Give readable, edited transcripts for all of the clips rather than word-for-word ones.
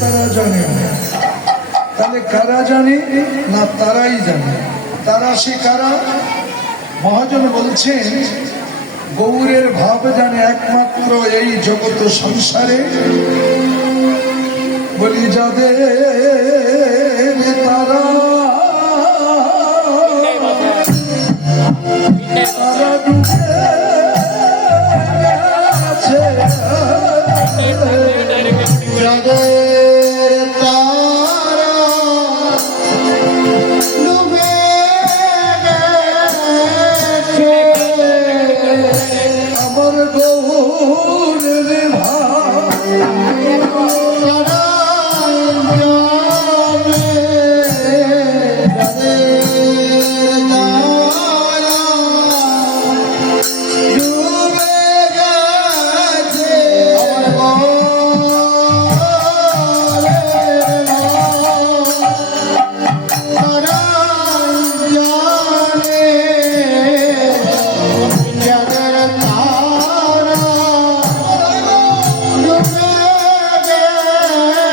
তারা জানে। তাহলে কারা জানে না? তারাই জানে। তারা সে কারা? মহাজন বলছেন গৌরের ভাব জানে একমাত্র এই জগৎ সংসারে, বলি যাদের তারা তারা ডুবে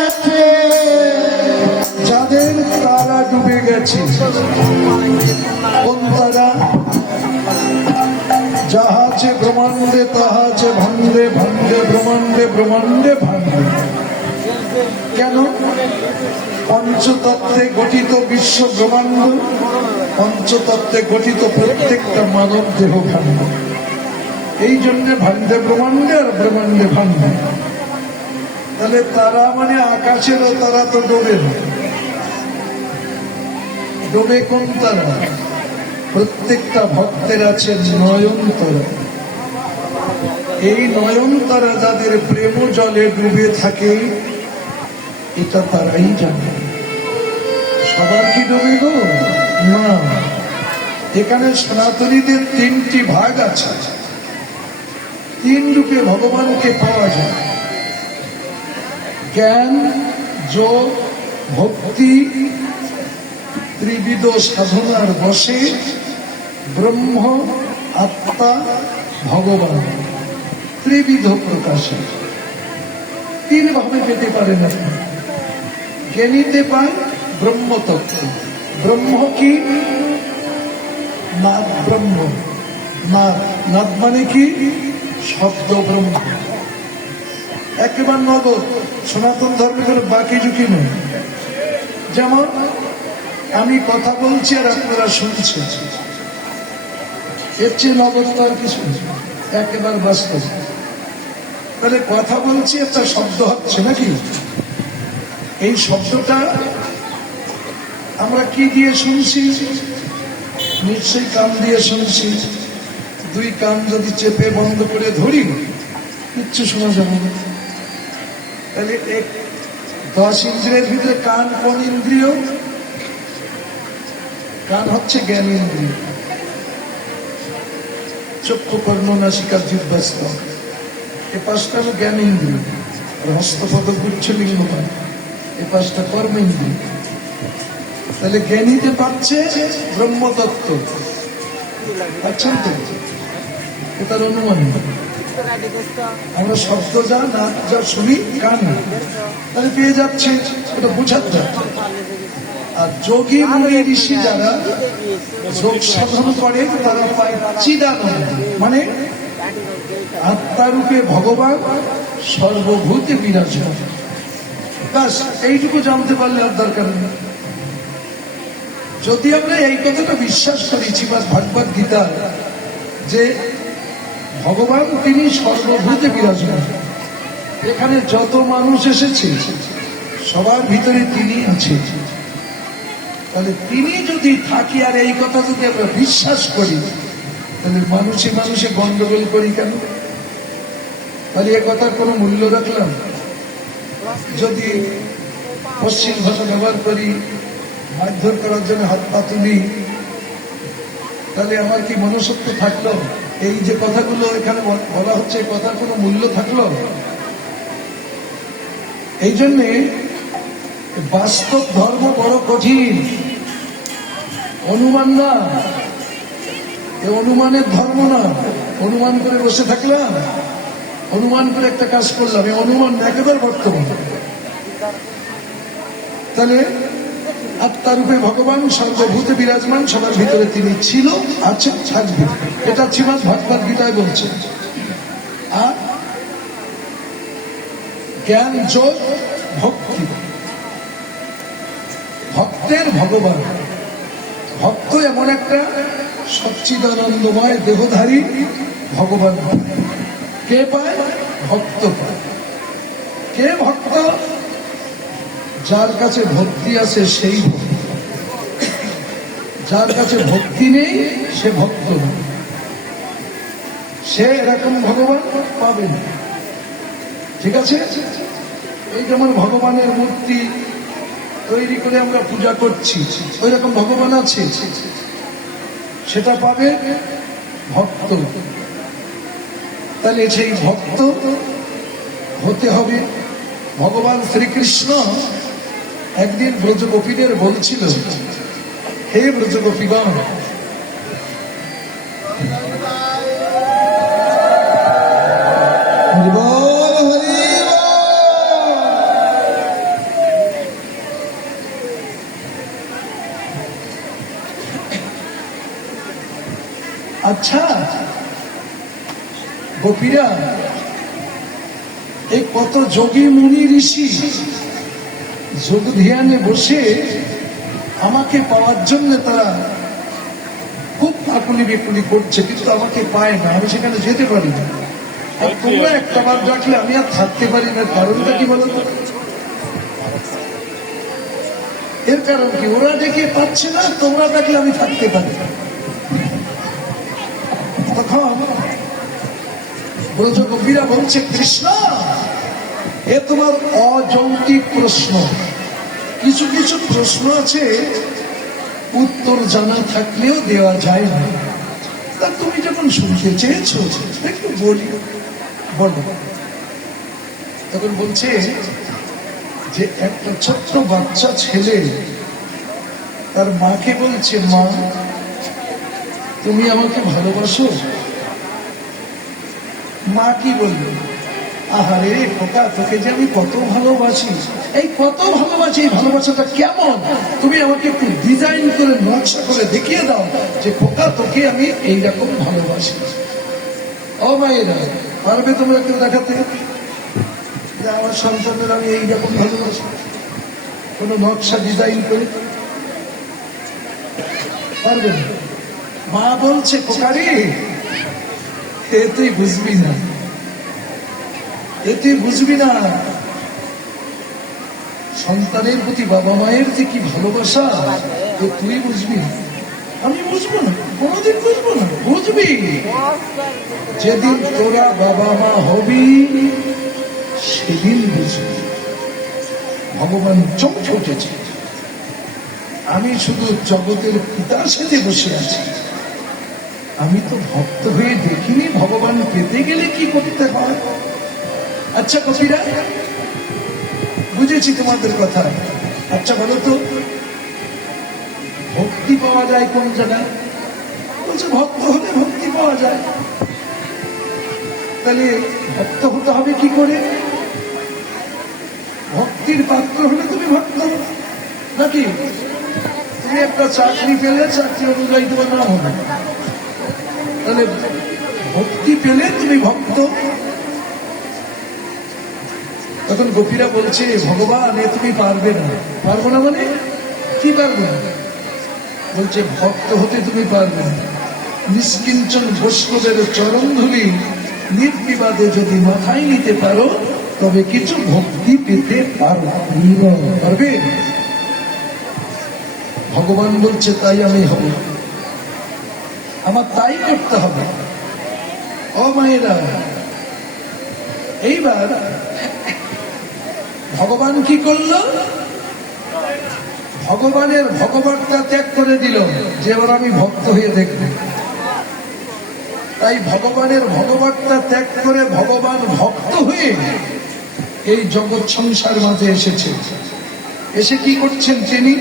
আছে, যাদের তারা ডুবে গেছে, আমার গৌরের ভাব কোন তারা? যাহা আছে ব্রহ্মাণ্ডে তাহা আছে ভাণ্ডে, ভাণ্ডে ব্রহ্মাণ্ডে, ব্রহ্মাণ্ডে ভাণ্ডে। কেন? পঞ্চতত্ত্বে গঠিত বিশ্ব ব্রহ্মাণ্ড, পঞ্চতত্ত্বে গঠিত প্রত্যেকটা মানব দেহ ভাণ্ড। এই জন্যে ভাণ্ডে ব্রহ্মাণ্ডে আর ব্রহ্মাণ্ডে ভাণ্ডে। তাহলে তারা মানে আকাশেরও তারা তো ডোবে না। ডোবে কোন তারা? প্রত্যেকটা ভক্তের আছে নয়নতারা। এই নয়নতারা যাদের প্রেম জলে ডুবে থাকে, এটা তারাই জানে। সবার কি ডুবে গো? না। এখানে সনাতনীদের তিনটি ভাগ আছে। তিন রূপে ভগবানকে পাওয়া যায়: জ্ঞান, যোগ, ভক্তি। ত্রিবিধ সাধনার বসে ব্রহ্ম, আত্মা, ভগবান ত্রিবিধ প্রকাশে তিন ভাবে পেতে পারেন আপনি। জ্ঞানীতে পায় ব্রহ্মতত্ত্ব। ব্রহ্ম কি? নাদ ব্রহ্ম। নাদ, নাদ মানে কি? শব্দ ব্রহ্ম। একেবারে নগদ। সনাতন ধর্মে কোনো বাকি ঝুঁকি নেই। যেমন আমি কথা বলছি আর আপনারা শুনছেন, এর চেয়ে নগদ তো আর কিছু নেই, একেবারে বাস্তব। তাহলে কথা বলছি, একটা শব্দ হচ্ছে নাকি? এই শব্দটা আমরা কি দিয়ে শুনছি? নিশ্চয়ই কান দিয়ে শুনছি। দুই কান যদি চেপে বন্ধ করে ধরি, কিচ্ছু শোনা যাবে না। তাহলে 10 ইন্দ্রিয়ের ভিতরে কান কোন ইন্দ্রিয়? কান হচ্ছে জ্ঞান ইন্দ্রিয়। চক্ষু, কর্ণ, নাসিকা, জিহ্বা, স্তন, এই পাঁচটা হলো জ্ঞান ইন্দ্রিয়। আর হস্তপদ, গুচ্ছ, লিঙ্গপাদ, এই পাঁচটা কর্ম ইন্দ্রিয়। তাহলে জ্ঞানীতে পাচ্ছে ব্রহ্মতত্ত্ব। পাচ্ছেন তো? এটার অনুমান। আমরা শব্দ যা না যা শুনি কান, তাহলে পেয়ে যাচ্ছে, এটা বোঝাতে যাচ্ছে। আর যোগী মুনি ঋষি যারা যোগ সাধন করে, তারা পায় চিদানন্দ, মানে আত্মারূপে ভগবান সর্বভূতে বিরাজমান। ব্যাস এইটুকু জানতে পারলে আর দরকার নেই। যদি আমরা এই কথাটা বিশ্বাস করি শ্রীমদ্ ভাগবত গীতা, যে ভগবান তিনি সর্বভূতে বিরাজমান, এখানে যত মানুষ এসেছে সবার ভিতরে তিনি আছে, তাহলে তিনি যদি থাকি আর এই কথা যদি আমরা বিশ্বাস করি, তাহলে মানুষে মানুষে গন্ডগোল করি কেন? তাহলে এ কথার কোনো মূল্য রাখলাম? যদি পশ্চিম ভাষা ব্যবহার করি, মারধর করার জন্য হাত পা তুলি, তাহলে আমার কি মনুষ্যত্ব থাকলো? এই যে কথাগুলো এখানে বলা হচ্ছে, কথার কোনো মূল্য থাকলো? এই জন্যে বাস্তব ধর্ম বড় কঠিন। অনুমান না, এ অনুমানের ধর্ম না। অনুমান করে বসে থাকলাম, অনুমান করে একটা কাজ করলাম, এই অনুমান একেবারে বর্তমান। তাহলে আত্মারূপে ভগবান সর্বভূতে বিরাজমান, সবার ভিতরে তিনি ছিল, আছেন, থাকবে। এটা শ্রীমদ্ ভাগবত গীতায় বলছে। আর জ্ঞান, যোগ, ভক্তি, ভক্তের ভগবান। ভক্ত এমন একটা সচ্চিদানন্দময় দেহধারী ভগবান। কে পায়? ভক্ত পায়। কে ভক্ত? যার কাছে ভক্তি আছে সেই ভক্ত। যার কাছে ভক্তি নেই সে ভক্ত না। সে এরকম ভগবান পাবে না। ঠিক আছে? এই যেমন ভগবানের মূর্তি তৈরি করে আমরা পূজা করছি, ওই রকম ভগবান আছে, সেটা পাবে ভক্ত। তাহলে সেই ভক্ত হতে হবে। ভগবান শ্রীকৃষ্ণ একদিন ব্রজগোপীদের বলছিল, হে ব্রজগোপীগণ, আচ্ছা গোপীরা, এই কত যোগী মুনি ঋষি যোগ ধ্যানে বসে আমাকে পাওয়ার জন্য তারা খুব আকুলি বিকুলি করছে, কিন্তু আমাকে পায় না, আমি সেখানে যেতে পারি না। আর তোমরা একটা বার ডাকলে আমি আর থাকতে পারি না। কারণটা কি বলো তো? এর কারণ কি? ওরা ডেকে পাচ্ছে না, তোমরা ডাকলে আমি থাকতে পারি না। তখন ব্রজগোপীরা বলছে, কৃষ্ণ, এ তোমার অযৌক্তিক প্রশ্ন। কিছু কিছু প্রশ্ন আছে উত্তর জানা থাকলেও দেওয়া যায় না। তা তুমি যখন শুনতে চেয়েছ একটু বলি, বলো। তখন বলছে যে একটা ছোট্ট বাচ্চা ছেলে তার মাকে বলছে, মা তুমি আমাকে ভালোবাসো? মা কি বলবে? আহারে খোকা, তোকে যে আমি কত ভালোবাসি। এই কত ভালোবাসি, এই ভালোবাসাটা কেমন? তুমি আমাকে একটু ডিজাইন করে নকশা করে দেখিয়ে দাও যে খোকা, তোকে আমি এইরকম ভালোবাসি। ও মায়েরা, পারবে তোমরা কেউ দেখাতে যে আমার সন্তানের আমি এইরকম ভালোবাসি? কোন নকশা ডিজাইন করে পারবে না। মা বলছে, খোকারে, এ তুই বুঝবি না, এ তুই বুঝবি না। সন্তানের প্রতি বাবা মায়ের যে কি ভালোবাসা, তো তুই বুঝবি না। আমি বুঝবো না, কোনোদিন বুঝবো না। বুঝবি যেদিন তোরা বাবা মা হবি, সেদিন বুঝবি। ভগবান চমকে উঠেছে। আমি শুধু জগতের পিতার সাথে বসে আছি, আমি তো ভক্ত হয়ে দেখিনি ভগবান পেতে গেলে কি করতে হয়। আচ্ছা কপিরা, বুঝেছি তোমাদের কথা। আচ্ছা বলো তো, ভক্তি পাওয়া যায় কোন জায়গায়? বলছে ভক্ত হলে ভক্তি পাওয়া যায়। তাহলে ভক্ত হতে হবে কি করে? ভক্তির পাত্র হলে তুমি ভক্ত নাকি? তুমি একটা চাকরি পেলে চাকরি অনুযায়ী তোমার নাম হবে। তাহলে ভক্তি পেলে তুমি ভক্ত। তখন গোপীরা বলছে, ভগবান এ তুমি পারবে না। পারবো না মানে কি পারবে না? বলছে ভক্ত হতে তুমি পারবে না। নিষ্কিঞ্চন বৈষ্ণবের চরণ ধুলি নির্বিবাদে যদি মাথায় নিতে পারো, তবে কিছু ভক্তি পেতে পারবে। ভগবান বলছে তাই আমি হব, আমার তাই করতে হবে। ও মায়েরা, এইবার ভগবান কি করল? ভগবানের ভগবতটা ত্যাগ করে দিল, যে এবার আমি ভক্ত হয়ে দেখব। তাই ভগবানের ভগবতটা ত্যাগ করে ভগবান ভক্ত হয়ে এই জগৎ সংসার মাঝে এসেছে। এসে কি করছেন তিনি?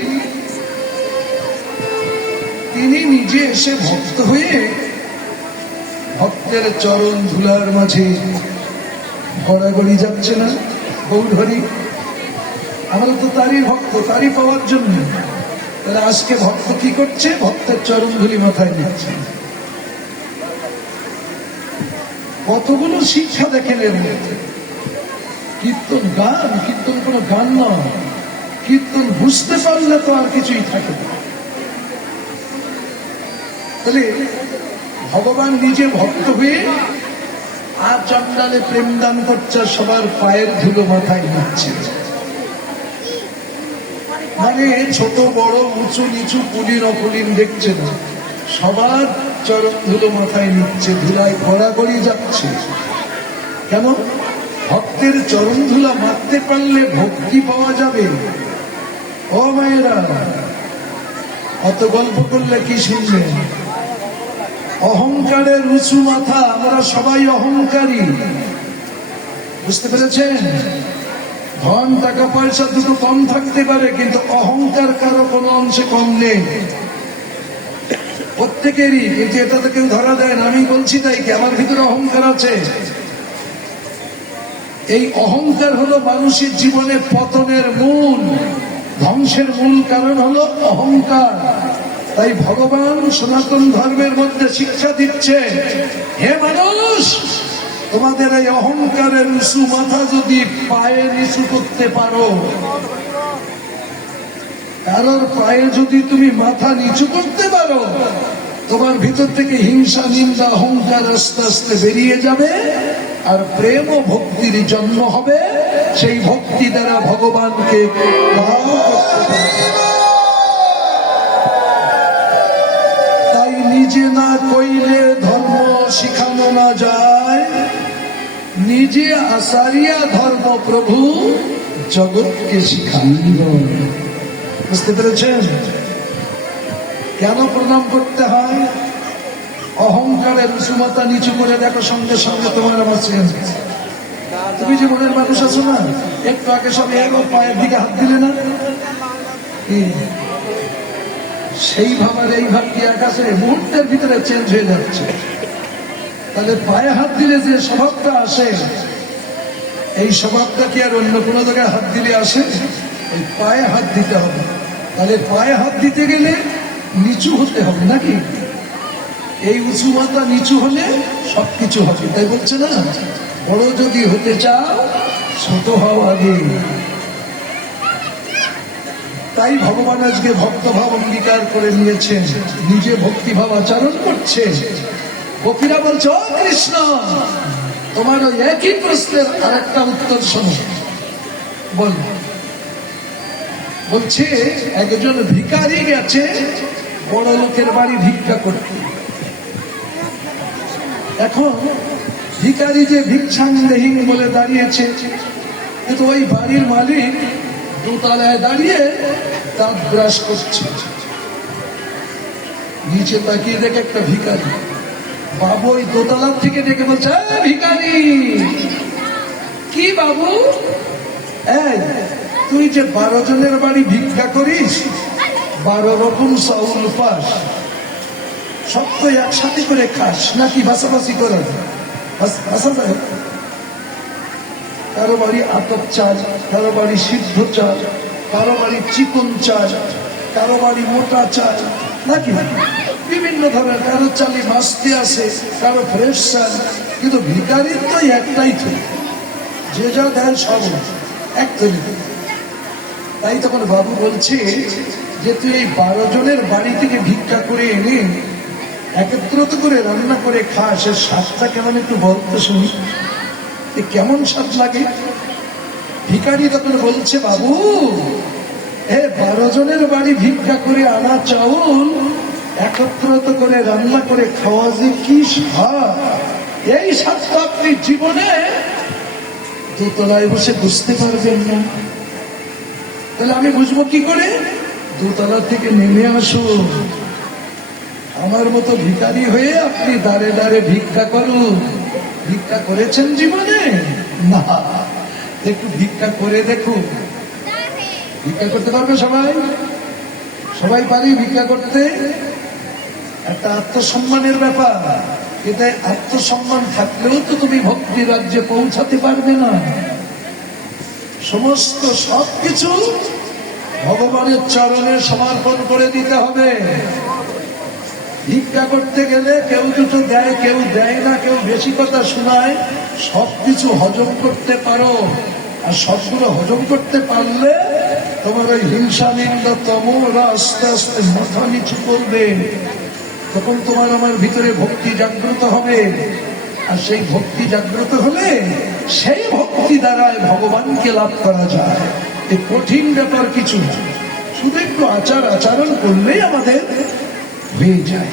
তিনি নিজে এসে ভক্ত হয়ে ভক্তের চরণ ধুলার মাঝে গড়াগড়ি যাচ্ছে না? গৌর হরি আমরা তো তারই ভক্ত, তারই পাওয়ার জন্য। তাহলে আজকে ভক্ত কি করছে? ভক্তের চরণ ধুলি মাথায় নিচ্ছে। কতগুলো শিক্ষা দেখেন এর মধ্যে। কীর্তন গান, কীর্তন কোনো গান নয়। কীর্তন বুঝতে পারলে তো আর কিছুই থাকে না। তাহলে ভগবান নিজে ভক্ত হয়ে আর চন্ডালে প্রেম দান করছে, সবার পায়ের ধুলো মাথায় নিচ্ছে। মানে ছোট বড় উঁচু নিচু কুলিন অকুলিন দেখছে না, সবার চরণ ধুলো মাথায় নিচ্ছে, ধুলায় গড়াগড়ি যাচ্ছে। কেন? ভক্তের চরণ ধুলা মারতে পারলে ভক্তি পাওয়া যাবে। ও মায়েরা, অত গল্প করলে কি শুনবেন? অহংকারের উঁচু মাথা, আমরা সবাই অহংকারী। বুঝতে পেরেছেন? ধন টাকা পয়সা দুটো কম থাকতে পারে, কিন্তু অহংকার কারো কোনো অংশে কম নেই, প্রত্যেকেরই। কিন্তু এটা তো কেউ ধরা দেয় না। আমি বলছি তাই কি আমার ভিতরে অহংকার আছে। এই অহংকার হলো মানুষের জীবনে পতনের মূল, ধ্বংসের মূল কারণ হলো অহংকার। তাই ভগবান সনাতন ধর্মের মধ্যে শিক্ষা দিচ্ছে, হে মানুষ, তোমাদের এই অহংকারের উঁচু মাথা যদি পায়ে নিচু করতে পারো, কারোর পায়ে যদি তুমি মাথা নিচু করতে পারো, তোমার ভিতর থেকে হিংসা নিন্দা অহংকার আস্তে আস্তে বেরিয়ে যাবে, আর প্রেম ও ভক্তির জন্ম হবে। সেই ভক্তি দ্বারা ভগবানকে লাভ করতে পারবে। তাই নিজে না কইলে ধর্ম শিখানো না যায়, নিজে আচারিয়া ধর্ম প্রভু জগৎকে শিখান। বুঝতে পেরেছেন? কেন প্রণাম করতে হয়? অহংকারের উঁচুমাথা নিচু করে দেখো, সঙ্গে সঙ্গে তোমার আমার চেঞ্জ। তুমি যে মনের মানুষ আছো না, একটু আগে সব এলো পায়ের দিকে হাত দিলে না, সেই ভাবার এই ভাব কি আকাশে মুহূর্তের ভিতরে চেঞ্জ হয়ে যাচ্ছে। তাহলে পায়ে হাত দিলে যে স্বভাবটা আসে, এই স্বভাবটা কি আর অন্য কোনো জায়গায় হাত দিলে আসে? এই পায়ে হাত দিতে হবে। তাহলে পায়ে হাত দিতে গেলে নিচু হতে হবে নাকি? এই উঁচু মাথা নিচু হলে সবকিছু হবে। তাই বলছে না, বড় যদি হতে চাও ছোট হও আগে। তাই ভগবান আজকে ভক্তভাব অঙ্গীকার করে নিয়েছেন, নিজে ভক্তিভাব আচরণ করছে। গোপীরা বলছে, ও কৃষ্ণ, তোমার ওই একই প্রশ্নের আর একটা উত্তর শোনো। বলছে, একজন ভিখারি গেছে বড় লোকের বাড়ি ভিক্ষা করতে। এখন ভিখারি যে ভিক্ষাঙ্গহীন বলে দাঁড়িয়েছে, কিন্তু ওই বাড়ির মালিক দোতলায় দাঁড়িয়ে দাঁত ব্রাশ করছে। নিচে তাকিয়ে দেখে একটা ভিখারি। বাবু ওই দোতলার থেকে ডেকে বলছে, ভিখারি, কি বাবু, এই তুই যে 12 জনের বাড়ি ভিক্ষা করিস, 12 রকম চাউল পাস, সব তো একসাথে করে খাস নাকি ভাসাভাসি করে? ভাসা যায়? কারো বাড়ি আতপ চাল, কারো বাড়ি সিদ্ধ চাল, কারো বাড়ি চিকন চাল, কারো বাড়ি মোটা চাল, নাকি বিভিন্ন ধরনের। কারো চালে মাস্তি আছে, কারো ফ্রেশ চাল। কিন্তু ভিখারির তো একটাই থলি, যে যা দেয় সব এক থলি। তাই তখন বাবু বলছে যে তুই এই 12 জনের বাড়ি থেকে ভিক্ষা করে এনে একত্রিত করে রান্না করে খাস, এর স্বাদটা কেমন একটু বলতে শুনি, কেমন স্বাদ লাগে? ভিখারি তখন বলছে, বাবু, 12 জনের বাড়ি ভিক্ষা করে আনা চাউল একত্রিত করে রান্না করে খাওয়া যে কি স্বাদ, এই স্বাদটা আপনি জীবনে দোতলায় বসে বুঝতে পারবেন না। তাহলে আমি বুঝবো কি করে? দোতলা থেকে নেমে আসুন, আমার মতো ভিখারি হয়ে আপনি দাঁড়ে দাঁড়ে ভিক্ষা করুন। ভিক্ষা করেছেন জীবনে? না, একটু ভিক্ষা করে দেখুন। ভিক্ষা করতে পারবে সবাই? সবাই পারি ভিক্ষা করতে? একটা আত্মসম্মানের ব্যাপার। এটা আত্মসম্মান থাকলেও তো তুমি ভক্তি রাজ্যে পৌঁছাতে পারবে না। সমস্ত সবকিছু ভগবানের চরণে সমর্পণ করে দিতে হবে। ভিক্ষা করতে গেলে কেউ দুটো দেয়, কেউ দেয় না, কেউ বেশি কথা শোনায়। সবকিছু হজম করতে পারো, আর সবগুলো হজম করতে পারলে তোমার ওই হিংসা নিন্দা তমরা আস্তে আস্তে মাথা নিচু করবে। তখন তোমার আমার ভিতরে ভক্তি জাগ্রত হবে, আর সেই ভক্তি জাগ্রত হলে সেই ভক্তি দ্বারায় ভগবানকে লাভ করা যায়। এই কঠিন ব্যাপার কিছু না, শুধু একটু আচরণ করলেই আমাদের হয়ে যায়।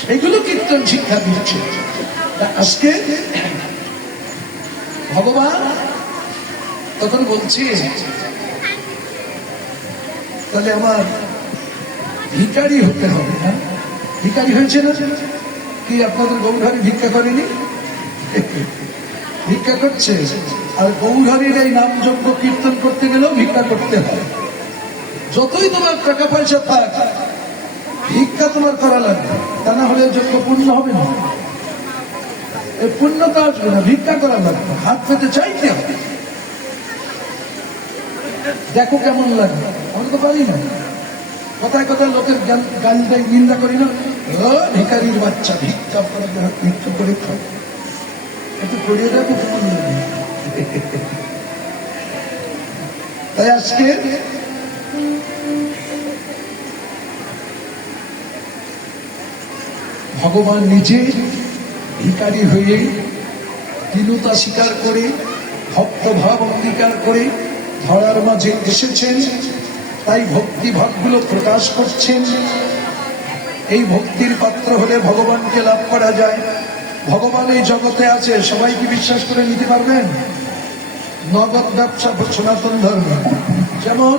সেগুলো কীর্তন শিক্ষা দিচ্ছে। আজকে ভগবান তখন বলছে, তাহলে আমার ভিখারি হতে হবে। হ্যাঁ, ভিখারি হয়েছে না? কি আপনাদের গৌরহরি ভিক্ষা করেনি? ভিক্ষা করছে। আর গৌরহরির এই নাম যজ্ঞ কীর্তন করতে গেলেও ভিক্ষা করতে হয়। যতই তোমার টাকা পয়সা থাক, ভিক্ষা তোমার করা লাগবে, তা না হলে যজ্ঞ পূর্ণ হবে না। এই পূর্ণতা আসবে না, ভিক্ষা করা লাগবে, হাত পেতে চাইতে হবে। দেখো কেমন লাগে, আমরা তো পারি না। কথায় কথায় লোকের গান দেয়, নিন্দা করি না, ভিখারির বাচ্চা ভিক্ষা করে মৃত্যু করে খাও, একটু করিয়ে দেখো কেমন লাগে। তাই আজকে ভগবান নিজে ভিখারি হয়ে দীনতা স্বীকার করে ভক্তভাব অঙ্গীকার করে ধরার মাঝে এসেছেন। তাই ভক্তি ভাবগুলো প্রকাশ করছেন। এই ভক্তির পাত্র হলে ভগবানকে লাভ করা যায়। ভগবান এই জগতে আছে, সবাই কি বিশ্বাস করে নিতে পারবেন? নগদ ব্যবসা সনাতন ধর্ম, যেমন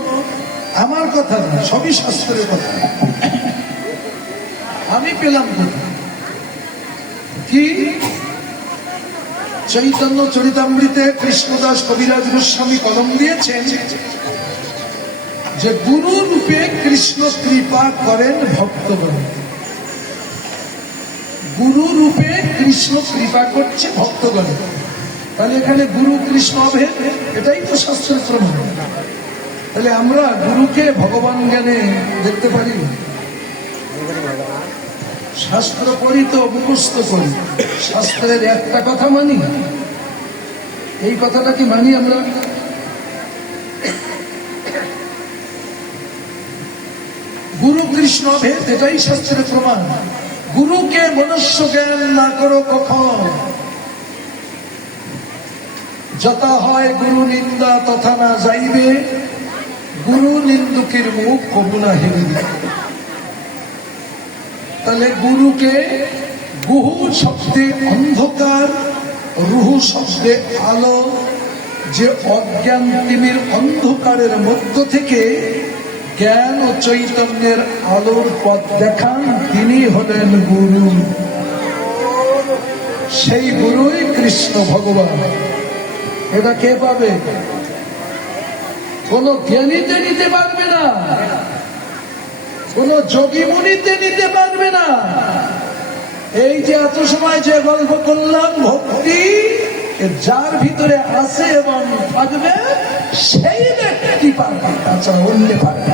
আমার কথা না, সবই শাস্ত্রের কথা। আমি পেলাম কোথায়? কি চৈতন্য চরিতামৃতে কৃষ্ণদাস কবিরাজ গোস্বামী কলম দিয়েছেন যে গুরু রূপে কৃষ্ণ কৃপা করেন ভক্তগণ। গুরু রূপে কৃষ্ণ কৃপা করছে ভক্তগণ। তাহলে এখানে গুরু কৃষ্ণ অভেদ, এটাই তো শাস্ত্রের প্রমাণ। তাহলে আমরা গুরুকে ভগবান জ্ঞানে দেখতে পারি। শাস্ত্র পড়ি তো মুখস্থ করি, শাস্ত্রের একটা কথা মানি। এই কথাটা কি মানি আমরা? গুরু কৃষ্ণ ভেদ, এটাই শাস্ত্রের প্রমাণ। গুরুকে মনুষ্য জ্ঞান না করো কখন, যথা হয় গুরু নিন্দা তথা না যাইবে, গুরু নিন্দুকের মুখ কবু না হেরিবে। তাহলে গুরুকে গুহু শব্দে অন্ধকার, রুহু শব্দে আলো, যে অজ্ঞান তিমির অন্ধকারের মধ্য থেকে জ্ঞান ও চৈতন্যের আলোর পথ দেখান, তিনি হলেন গুরু। সেই গুরুই কৃষ্ণ ভগবান। এটা কে পাবে? কোন জ্ঞানীতে নিতে পারবে না, কোন যোগী মুনিতে নিতে পারবে না। এই যে এত সময় যে গল্প করলাম, ভক্তি যার ভিতরে আছে এবং থাকবে সেই ব্যক্তি পারবে, তাছাড়া অন্য পারবে।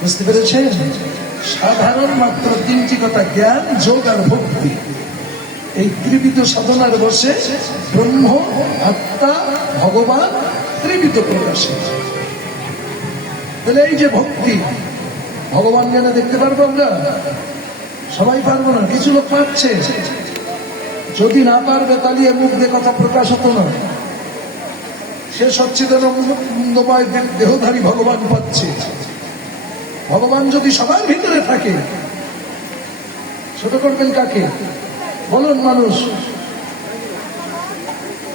বুঝতে পেরেছেন? সাধারণ মাত্র তিনটি কথা, জ্ঞান, যোগ আর ভক্তি। এই ত্রিবিধ সাধনার বসে ব্রহ্ম, আত্মা, ভগবান ত্রিবিধ প্রকাশে। তাহলে এই যে ভক্তি, ভগবান জ্ঞানে দেখতে পারবো আমরা? সবাই পারবো না, কিছু লোক পাচ্ছে। যদি না পারবে তাহলে মুখ দিয়ে কথা প্রকাশ হতো না। সে সচ্চিদানন্দময় দেহধারী ভগবান পাচ্ছে। ভগবান যদি সবার ভিতরে থাকে, ছোট করবেন কাকে? বলুন মানুষ।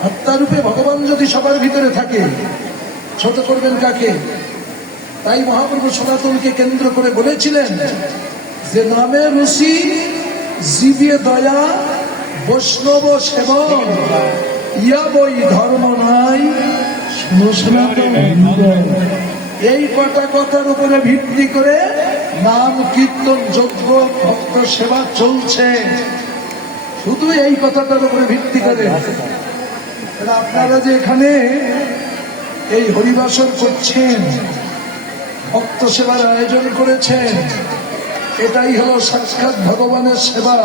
আত্মারূপে ভগবান যদি সবার ভিতরে থাকে, ছোট করবেন কাকে? তাই মহাপ্রভু সনাতনকে কেন্দ্র করে বলেছিলেন যে নামে রুচি, জীবে দয়া, বৈষ্ণব সেবন, ইয়া বই ধর্ম নাই, সনাতন। এই কটা কথার উপরে ভিত্তি করে নাম কীর্তন, যজ্ঞ, ভক্ত সেবা চলছে। শুধু এই কথাটার উপরে ভিত্তি করে। আপনারা যে এখানে এই হরিবাসর করছেন, ভক্ত সেবার আয়োজন করেছেন, এটাই হলো সাক্ষাৎ ভগবানের সেবা।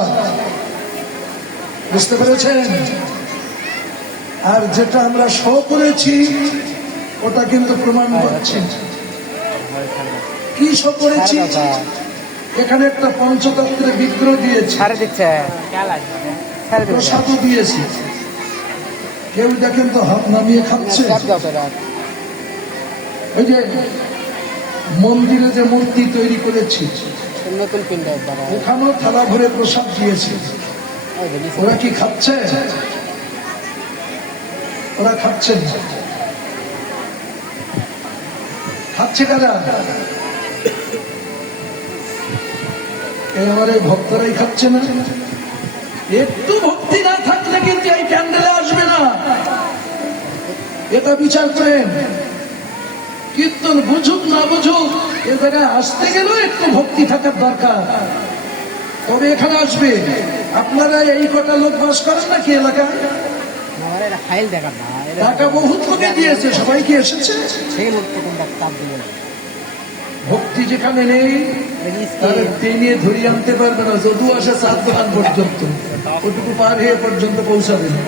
বুঝতে পেরেছেন? আর যেটা আমরা শো করেছি ওটা কিন্তু প্রমাণ পাচ্ছি। কি শো করেছি? এখানে একটা পঞ্চতত্ত্বের বিগ্রহ দিয়েছি, প্রসাদও দিয়েছি। কেউ দেখেন তো হাত নামিয়ে খাচ্ছে। ওই যে মন্দিরে যে মূর্তি তৈরি করেছি ওখানেও থালা ভরে প্রসাদ দিয়েছি। ওরা কি খাচ্ছে? ওরা খাচ্ছে না। খাচ্ছে কারা? আমার এই ভক্তরাই খাচ্ছে না। একটু ভক্তি না থাকলে কিন্তু এই প্যান্ডেলে আসবে না, এটা বিচার করেন। কীর্তন বুঝুক না বুঝুক, এ জায়গায় আসতে গেলেও একটু ভক্তি থাকার দরকার, তবে এখানে আসবে। আপনারা এই কটা লোক বাস করেন নাকি এলাকায়? টাকা বহুত লোকে দিয়েছে, সবাই কি এসেছে? ভক্তি যেখানে নেই তার টেনে ধরিয়ে আনতে পারবে না। যদু আসে 7 দোকান পর্যন্ত, ওটুকু পার হয়ে পর্যন্ত পৌঁছাবে না।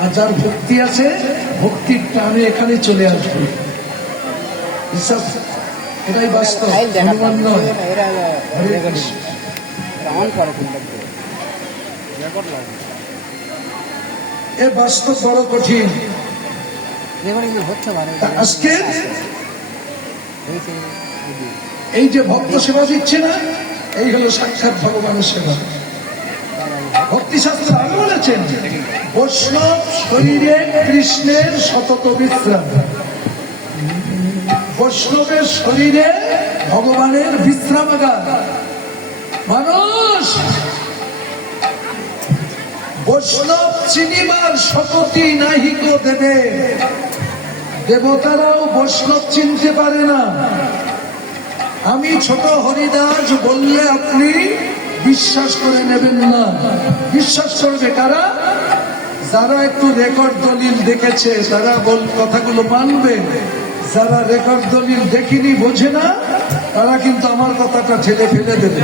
আর যার ভক্তি আছে, ভক্তির টানে এখানে চলে আসবে। এটাই বাস্তব, অনুমান নয়। এ বাস্তব বড় কঠিন। আজকে এই যে ভক্ত সেবা দিচ্ছে না, এই হলো সাক্ষাৎ ভগবানের সেবা। ভক্তি শাস্ত্র আগে বলেছেন, বৈষ্ণব শরীরে কৃষ্ণের সতত বিশ্রাম। বৈষ্ণবের শরীরে ভগবানের বিশ্রামাগার। মানুষ বৈষ্ণব চিনিবার শপথি নাহিক দেবে। দেবতারাও বৈষ্ণব চিনতে পারে না। আমি ছোট হরিদাস বললে আপনি বিশ্বাস করে নেবেন না। বিশ্বাস করবে কারা? যারা একটু রেকর্ড দলিল দেখেছে তারা কথাগুলো মানবে। যারা রেকর্ড দলিল দেখিনি, বোঝে না, তারা কিন্তু আমার কথাটা ঠেলে ফেলে দেবে।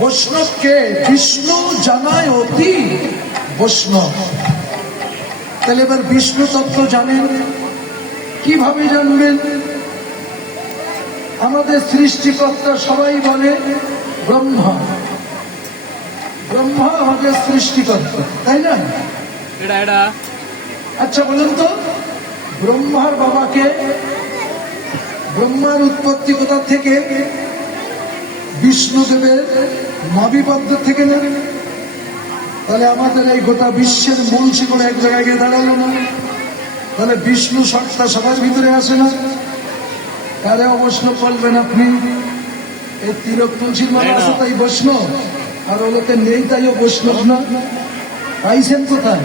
বৈষ্ণবকে বিষ্ণু জানায় অতি বৈষ্ণব। তাহলে এবার বিষ্ণু তত্ত্ব জানেন, কিভাবে জানবেন? আমাদের সৃষ্টিকর্তা সবাই বলে ব্রহ্মা। ব্রহ্মা আমাদের সৃষ্টিকর্তা, তাই না? আচ্ছা বলুন তো, ব্রহ্মার বাবাকে, ব্রহ্মার উৎপত্তি কোথা থেকে? বিষ্ণুদেবের নাভিপদ্ম থেকে না? তাহলে আমাদের এই গোটা বিশ্বের মূল শিকড় এক জায়গায় গিয়ে দাঁড়ালো না? তাহলে বিষ্ণু সত্তা সবার ভিতরে আসে না? কারে অবৈষ্ণব বলবেন আপনি? এই তিলক তুলসীর মালা আছে তাই বৈষ্ণব, আর ওলোকে নেই তাইও বৈষ্ণব না? পাইছেন কোথায়?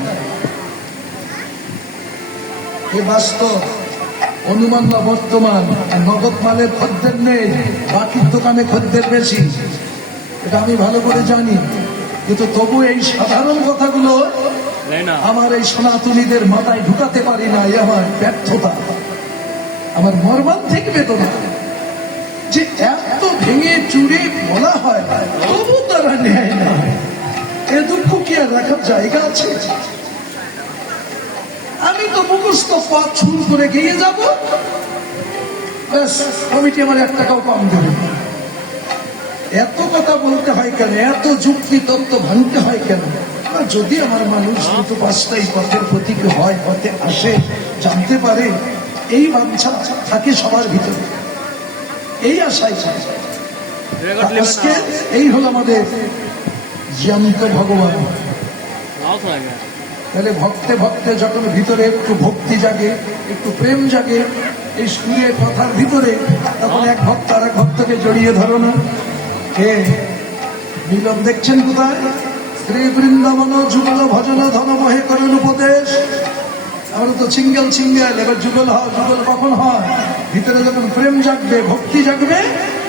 এ বাস্তব, অনুমান না বর্তমান। নগদ মালের খদ্দের নেই, বাকির দোকানে খদ্দের বেশি, এটা আমি ভালো করে জানি। কিন্তু তবু এই সাধারণ কথাগুলো আমার এই সনাতনীদের মাথায় ঢুকাতে পারি না। এই আমার ব্যর্থতা, আমার মর্মান্তিক বেদনা যে এত ভেঙে চুরে বলা হয়, তবু তারা নেয় না। এ দুঃখ কি আর রাখার জায়গা আছে? আমি তো মুখস্থ পথ শুরু করে গিয়ে যাব, ব্যাস কমিটি আমার 1 টাকাও কম দেবে। এত কথা বলতে হয় কেন? এত যুক্তি তত্ত্ব ভাঙতে হয় কেন? যদি আমার মানুষ দুটো 5টাই পথের প্রতীক হয়, পথে আসে, জানতে পারে, এই বাঞ্ছা থাকে সবার ভিতরে, এই আশায় আজকে এই হলো আমাদের জ্ঞান্ত ভগবান। তাহলে ভক্তে ভক্তে যখন ভিতরে একটু ভক্তি জাগে, একটু প্রেম জাগে, এই সুরের কথার ভিতরে, তখন এক ভক্ত আর এক ভক্তকে জড়িয়ে ধরো না। মিলন দেখছেন কোথায়? শ্রী বৃন্দাবন যুগল ভজন ধন মহে করেন উপদেশ। আমরা তো সিঙ্গেল, এবার যুগল হয়। যুগল কখন হয়? ভিতরে যখন প্রেম জাগবে, ভক্তি জাগবে,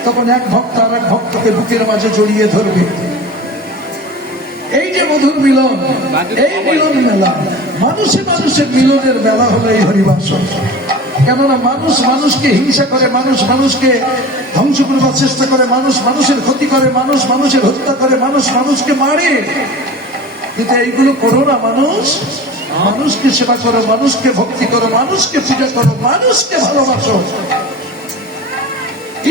তখন এক ভক্ত আর এক ভক্তকে বুকের মাঝে জড়িয়ে ধরবে। এই যে মধুর মিলন, এই মিলন মেলা, মানুষে মানুষের মিলনের মেলা হলো এই হরিবাসর। কেননা মানুষ মানুষকে হিংসা করে, মানুষ মানুষকে ধ্বংস করবার চেষ্টা করে, মানুষ মানুষের ক্ষতি করে, মানুষ মানুষের হত্যা করে, মানুষ মানুষকে মারে। কিন্তু এইগুলো করো না মানুষ, মানুষকে সেবা করো, মানুষকে ভক্তি করো, মানুষকে পূজা করো, মানুষকে ভালোবাসো।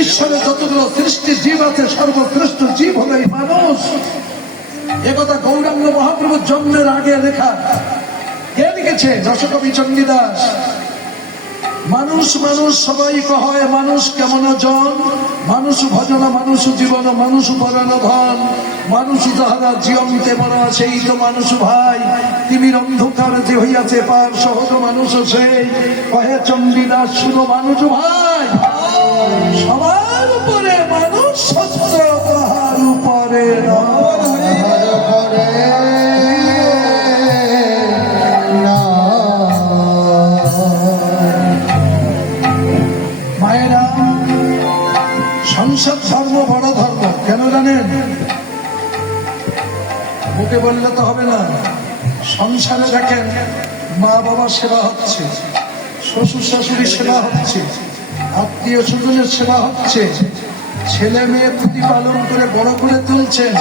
ঈশ্বরের যতগুলো সৃষ্টি জীব আছে সর্বশ্রেষ্ঠ জীব হলো এই মানুষ। একথা গৌরাঙ্গ মহাপ্রভুর জন্মের আগে লেখা। কে লিখেছে? রসকবি চণ্ডীদাস। মানুষ মানুষ সবাই কহয়, মানুষ কেমন জন, মানুষ ভজন মানুষ জীবন, মানুষ পরাণ ধন, মানুষ যাহারা জিয়ন্তে মরা সেই তো মানুষ ভাই, তিমির অন্ধকার যে হইয়াছে পার সহজ মানুষ সেই, কহে চণ্ডীদাস শুনো মানুষ ভাই, সবার উপরে মানুষ, সত্য তাহার উপরে মায়েরা। সংসার ধর্ম বড় ধর্ম, কেন জানেন? মুখে বললে তো হবে না। সংসারে দেখেন মা বাবা সেবা হচ্ছে, শ্বশুর শাশুড়ির সেবা হচ্ছে, আত্মীয় স্বজনের সেবা হচ্ছে, ছেলে মেয়ে প্রতিপালন করে বড় করে তুলছেন,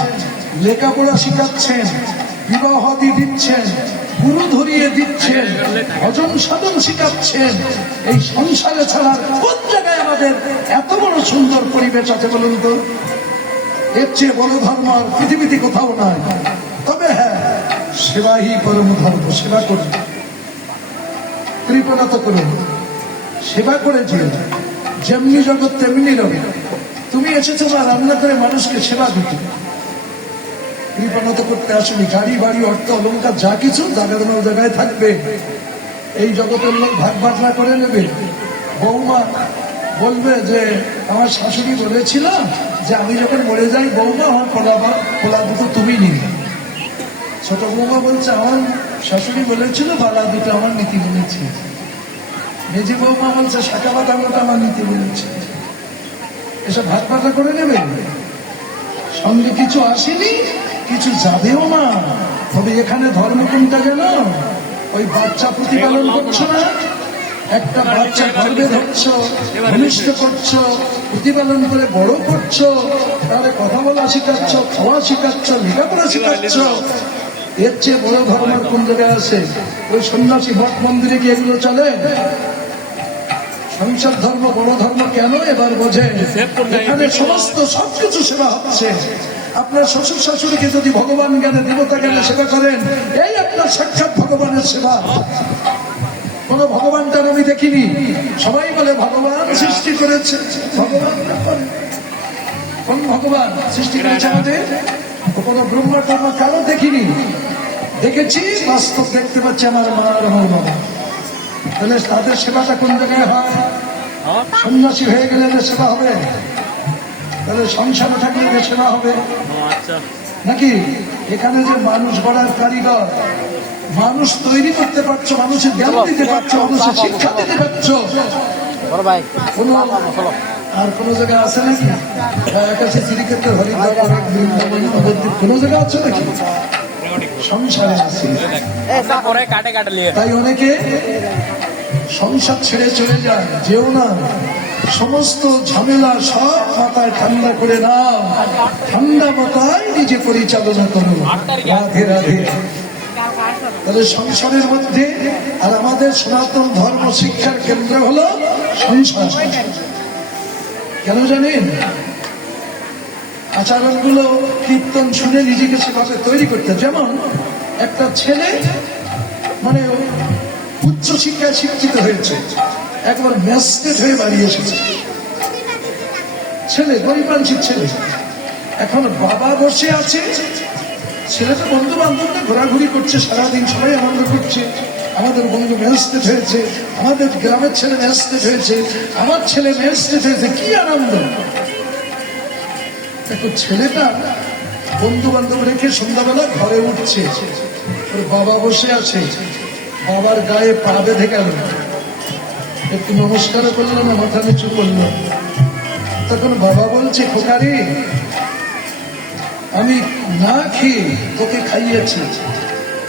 লেখাপড়া শিখাচ্ছেন, বিবাহাদি দিচ্ছেন, গুরু ধরিয়ে দিচ্ছেন, ভজন সাধন শিখাচ্ছেন। এই সংসারে ছাড়া কোন জায়গায় আমাদের এত বড় সুন্দর পরিবেশ আছে বলুন তো? এর চেয়ে বড় ধর্ম আর পৃথিবীতে কোথাও নাই। তবে হ্যাঁ, সেবাই পরম ধর্ম। সেবা করুন, কৃপণতা করুন, সেবা করে যে যেমনি জগৎ তেমনি রবে। তুমি এসেছো না রান্না করে মানুষকে সেবা দিতে, কৃপণতা করতে আসেনি। গাড়ি বাড়ি অর্থ অলঙ্কার যা কিছু জায়গার জায়গায় থাকবে, এই জগতের লোক ভাগ ভাগনা করে নেবে। বৌমা বলবে যে আমার শাশুড়ি বলেছিল যে আমি যখন মরে যাই বৌমা আমার পোলা দুটো তুমি নিবে। ছোট বৌমা বলছে আমার শাশুড়ি বলেছিল বালা দুটো আমার নীতি বলেছে। মেজি বৌমা বলছে শাখা বাদামটা আমার নীতি বলেছে। এসব ভাগ ভাগনা করে নেবে, সঙ্গে কিছু আসেনি, কিছু যাবেও না। তবে এখানে ধর্ম কোনটা যেন? ওই বাচ্চা প্রতিপালন করছো না, একটা বাচ্চা গর্বে ধরছো, ঘনিষ্ঠ করছো, প্রতিপালন করে বড় করছো, তাহলে কথা বলা শিখাচ্ছ, খাওয়া শিখাচ্ছ, লেখাপড়া শিখাচ্ছ। এর চেয়ে বড় ধর্মের কোন জায়গায় আছে? ওই সন্ন্যাসী মঠ মন্দিরে কি এগুলো চলে? সংসার ধর্ম বড় ধর্ম কেন এবার বোঝেন। এখানে সমস্ত সবকিছু সেবা হচ্ছে। আপনার শ্বশুর শাশুড়িকে যদি ভগবান জ্ঞানে দেবতা জ্ঞানে সেবা করেন, এই আপনার সাক্ষাৎ ভগবানের সেবা। কোন ভগবানটার আমি দেখিনি। সবাই বলে ভগবান সৃষ্টি করেছে, ভগবান কোন ভগবান সৃষ্টি করেছে আমাদের? কোন ব্রহ্মা টর্ম কারো দেখিনি। দেখেছি, বাস্তব দেখতে পাচ্ছি আমার মা আর আমার বাবা। তাহলে তাদের সেবাটা কোন জায়গায় হয়? সন্ন্যাসী হয়ে গেলে সেবা হবে? তাহলে সংসারে থাকলে সেবা হবে নাকি? এখানে যে মানুষ গড়ার কারিগর, মানুষ তৈরি করতে পারছো, মানুষের জ্ঞান দিতে পারছো, মানুষের শিক্ষা দিতে পারছো, আর কোন জায়গায় আছে নাকি? আকাশে শ্রীক্ষেত্রে হরিদ্বার কোন জায়গায় আছে নাকি? সংসারে আছে। তাই অনেকে সংসার ছেড়ে চলে যায়। যেও না, সমস্ত ঝামেলা সব মাথায় ঠান্ডা করে নাও, ঠান্ডা মাথায় নিজে পরিচালনা করো। রাধে রাধে। তাহলে সংসারের মধ্যে, আর আমাদের সনাতন ধর্ম শিক্ষার কেন্দ্র হলো সংসার। কেন জানেন? আচরণগুলো কীর্তন শুনে নিজেকে সেভাবে তৈরি করতে। যেমন একটা ছেলে মানে উচ্চ শিক্ষায় শিক্ষিত হয়েছে, একবার ম্যাজিস্ট্রেট হয়ে বাড়ি এসেছে। ছেলে গরিব মানুষের ছেলে, এখন বাবা বসে আছে, ছেলেটা বন্ধু বান্ধবরা ঘোরাঘুরি করছে, সারাদিন সবাই আনন্দ করছে। আমাদের বন্ধু ম্যাজিস্ট্রেট হয়েছে, আমাদের গ্রামের ছেলে ম্যাজিস্ট্রেট হয়েছে, আমার ছেলে ম্যাজিস্ট্রেট হয়েছে, কি আনন্দ। দেখো ছেলেটা বন্ধু বান্ধব রেখে সন্ধ্যাবেলা ঘরে উঠছে, ওর বাবা বসে আছে, বাবার গায়ে পা বেঁধে গেল, একটু নমস্কার করলো না, মাথা নিচু করলো। তখন বাবা বলছে, খোকারে আমি না খেয়ে তোকে খাইয়েছি,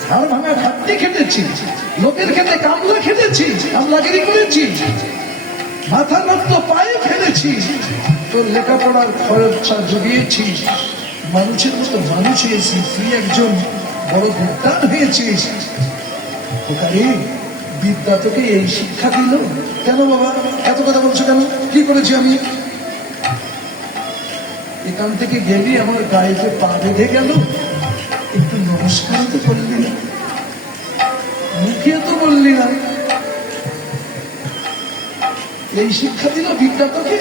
হাড় ভাঙা খাটনি খেটেছি, লোকের খেতে কামলা খেটেছি, কামলাগিরি করেছি, মাথা নষ্ট পায়ে ফেলেছি, তোর লেখাপড়ার খরচা জুগিয়েছি, মানুষের মতো মানুষ হয়েছি, তুই একজন বড় বিদ্বান হয়েছিস। খোকারে বিদ্যা তোকে এই শিক্ষা দিল? কেন বাবা এত কথা বলছো কেন? কি করেছি আমি? এখান থেকে গেলি আমার গায়ে যে পা বেঁধে গেল, একটু নমস্কার তো করলি না, মুখে তো বললি না। এই শিক্ষা দিল বিদ্যা তোকে?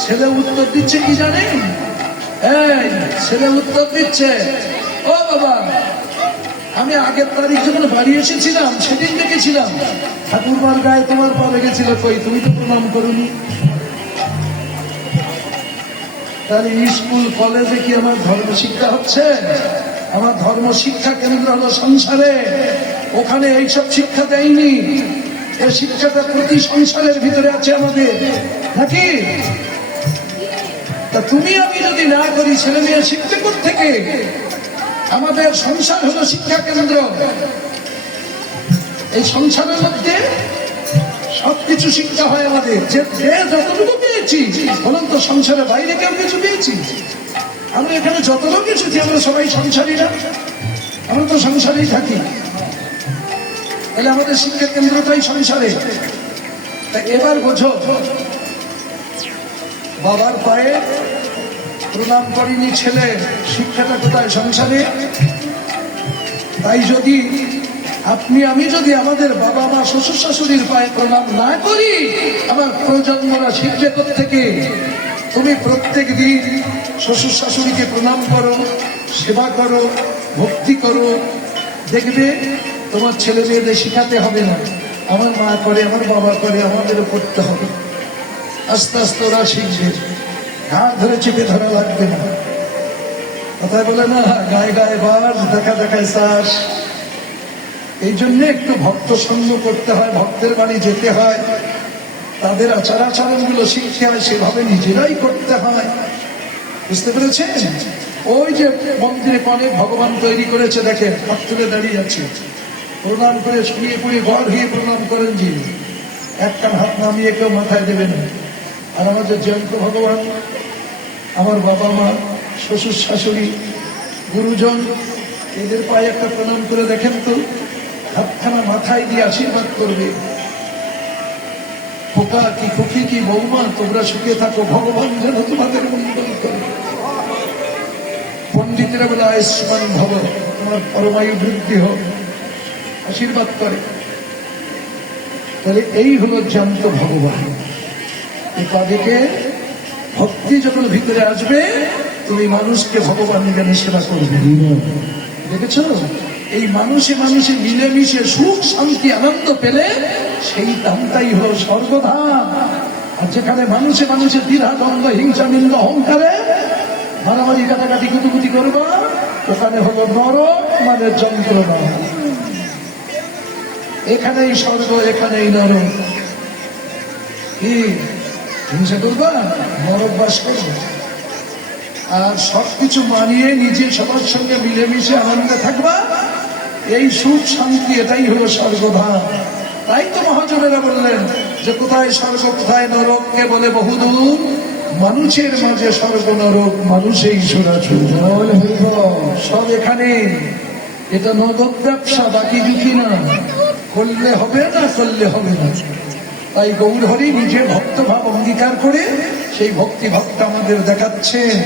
ছেলে উত্তর দিচ্ছে কি জানেন? এই ছেলে উত্তর দিচ্ছে, ও বাবা আমি আগের তারিখ যখন বাড়ি এসেছিলাম সেদিন দেখেছিলাম ঠাকুরমার গায়ে তোমার পা লেগেছিল, কই তুমি তো প্রণাম করুনি। তাহলে স্কুল কলেজে কি আমার ধর্ম শিক্ষা হচ্ছে? আমার ধর্ম শিক্ষা কেন্দ্র হলো সংসারে, ওখানে এইসব শিক্ষা দেয়নি। এই শিক্ষাটা প্রতি সংসারের ভিতরে আছে আমাদের, নাকি? তা তুমি আমি যদি না করি, ছেলে মেয়ে শিখতে থেকে? আমাদের সংসার হলো শিক্ষা কেন্দ্র। এই সংসারের মধ্যে সবকিছু শিক্ষা হয় আমাদের। যে যতটুকু পেয়েছি, বলুন তো সংসারের বাইরে কেউ কিছু পেয়েছি? আমরা এখানে যত লোক এসেছি আমরা সবাই সংসারী না? আমরা তো সংসারেই থাকি। তাহলে আমাদের শিক্ষা কেন্দ্রটাই সংসারে। তা এবার বোঝো, বাবার পায়ে প্রণাম করেনি ছেলে, শিক্ষাটা কোথায়? সংসারে। তাই যদি আপনি আমি যদি আমাদের বাবা মা শ্বশুর শাশুড়ির পায়ে প্রণাম না করি, আমার প্রজন্মরা শিখবে থেকে? তুমি প্রত্যেক দিন শ্বশুর শাশুড়িকে প্রণাম করো, সেবা করো, ভক্তি করো, দেখবে তোমার ছেলে মেয়েদের শিখাতে হবে না, আমার মা করে, আমার বাবা করে, আমাদেরও করতে হবে। আস্তে আস্তে ওরা শিখবে, ঘাট ধরে চেপে ধরা লাগবে না। কথায় বলে না, গায়ে গায়ে বাস, দেখা দেখায় শ্বাস। এই জন্য একটু ভক্ত সঙ্গ করতে হয়, ভক্তের বাড়ি যেতে হয়, তাদের আচার আচরণ গুলো শিখতে হয়, সেভাবে নিজেরাই করতে হয়। বুঝতে পেরেছেন? ওই যে মন্দিরে অনেক ভগবান তৈরি করেছে, দেখেন হাত তুলে দাঁড়িয়ে আছে, প্রণাম করে শুয়ে পড়ে ঘর হয়ে প্রণাম করেন, যে একটা হাত নামিয়ে কেউ মাথায় দেবে না। আর আমাদের জয়ন্ত ভগবান, আমার বাবা মা, শ্বশুর শাশুড়ি, গুরুজন, এদের পায়ে একটা প্রণাম করে দেখেন তো, হাতখানা মাথায় দিয়ে আশীর্বাদ করবে। খোকা কি খুকি কি বৌমা, তোমরা সুখে থাকো, ভগবান যেন তোমাদের মঙ্গল করে। পণ্ডিতেরা বলে আয়ুষ্মান ভব, তোমার পরমায়ু বৃদ্ধি হোক, আশীর্বাদ করে। তাহলে এই হলো জ্যান্ত ভগবান। এই পাদিকে ভক্তি যখন ভিতরে আসবে, তুমি মানুষকে ভগবান জ্ঞানে সেবা করবে। দেখেছ? এই মানুষে মানুষে মিলেমিশে সুখ শান্তি আনন্দ পেলে সেই দামটাই হলো স্বর্গধাম। আর যেখানে মানুষে মানুষে দ্বিধা দ্বন্দ্ব হিংসা নিন্দ অহংকারে মারামারি কাটাকাটি কুতুকুতি করবা, ওখানে হলো নরক, মানে যন্ত্রণা। এখানেই স্বর্গ, এখানেই নরক। কি হিংসা করবা, নরক বাস করবে। আর সবকিছু মানিয়ে নিজে সবার সঙ্গে মিলেমিশে আনন্দে থাকবা, এই সুখ শান্তি, এটাই হলো স্বর্গধাম। তাই তো মহাজনেরা বললেন যে কোথায় স্বর্গ কোথায় নরক, কে বলে বহুদূর, মানুষের মাঝে স্বর্গ নরক, মানুষেই সুরাচুর। সব এখানে। এটা নগদ ব্যবসা, বাকি দুঃখী না। করলে হবে না, করলে হবে না। তাই গৌরহরি নিজে ভক্তভাব অঙ্গীকার করে সেই ভক্তি ভক্ত আমাদের দেখাচ্ছেন।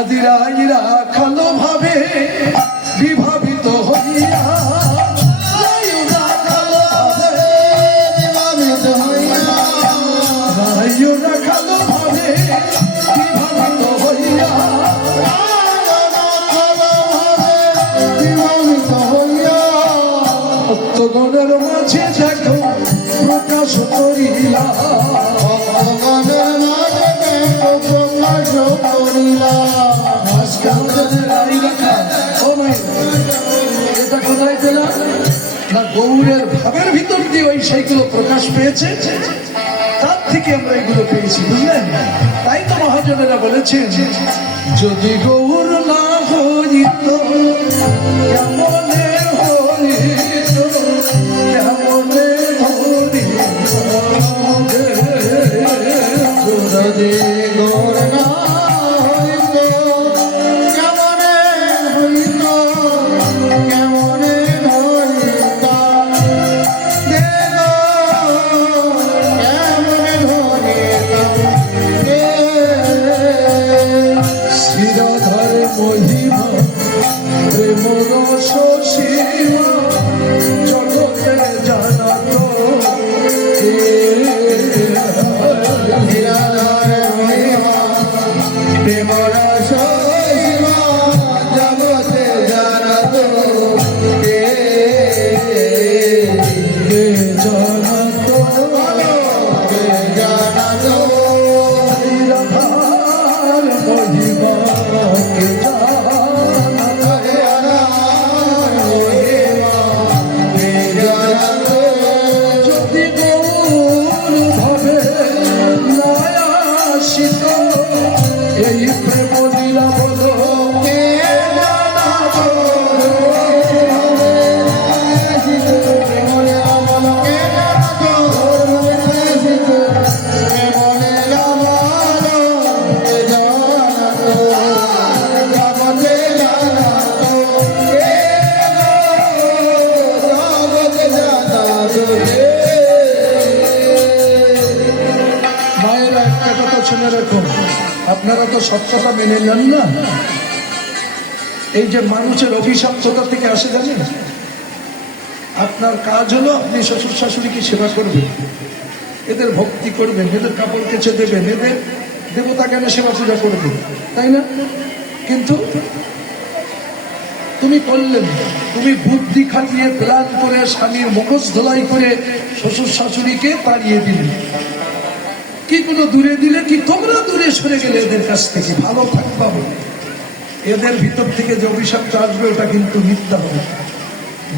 আদিরাইরা খালো ভাবে বিভাবিত হইয়া, খালো ভাবে বিভাবিত হইয়া, ভক্তগণের মাঝে দেখো প্রকাশ করিলা, এটা কোথায় পেলাম না? গৌরের ভাবের ভিতর দিয়ে ওই সেইগুলো প্রকাশ পেয়েছে। তার থেকে আমরা এগুলো পেয়েছি, বুঝলেন? তাই তো মহাজনেরা বলেছেন, যদি গৌর না হইত কেমনে হইত, কেমনে হইত, যদি গৌর না হইত কেমনে হইত, কেমনে হইত, শ্রীরাধার মহিমা প্রেম রস সীমা জগতে জানাত শ্রীরাধার মহিমা প্রেম রস সীমা জগতে জানাত জানাত জানাত শ্রীরাধার মহিমা কে যদি গৌর ভাবে নয়াসিত এই প্রেম লীলা বলো কে মায়েরা একটা কথা শুনে রাখুন, আপনারা তো সব কথা মেনে নেন না। এই যে মানুষের অভিশাপ কোথা থেকে আসে জানেন? আপনার কাজ হলো আপনি শ্বশুর শাশুড়িকে সেবা করবেন, এদের ভক্তি করবেন, এদের কাপড় কেচে দেবেন, এদের দেবতা জ্ঞানে সেবা পূজা করবেন, তাই না? কিন্তু তুমি করলেন, তুমি বুদ্ধি খাটিয়ে প্ল্যান করে স্বামীর মুখোশ ধোলাই করে শ্বশুর শাশুড়িকে তাড়িয়ে দিলে। কি কোনো দূরে দিলে কি তোমরা দূরে সরে গেলে এদের কাছ থেকে ভালো থাকবা বলে? এদের ভিতর থেকে যে অভিশাপটা আসবে ওটা কিন্তু মিথ্যা হবে।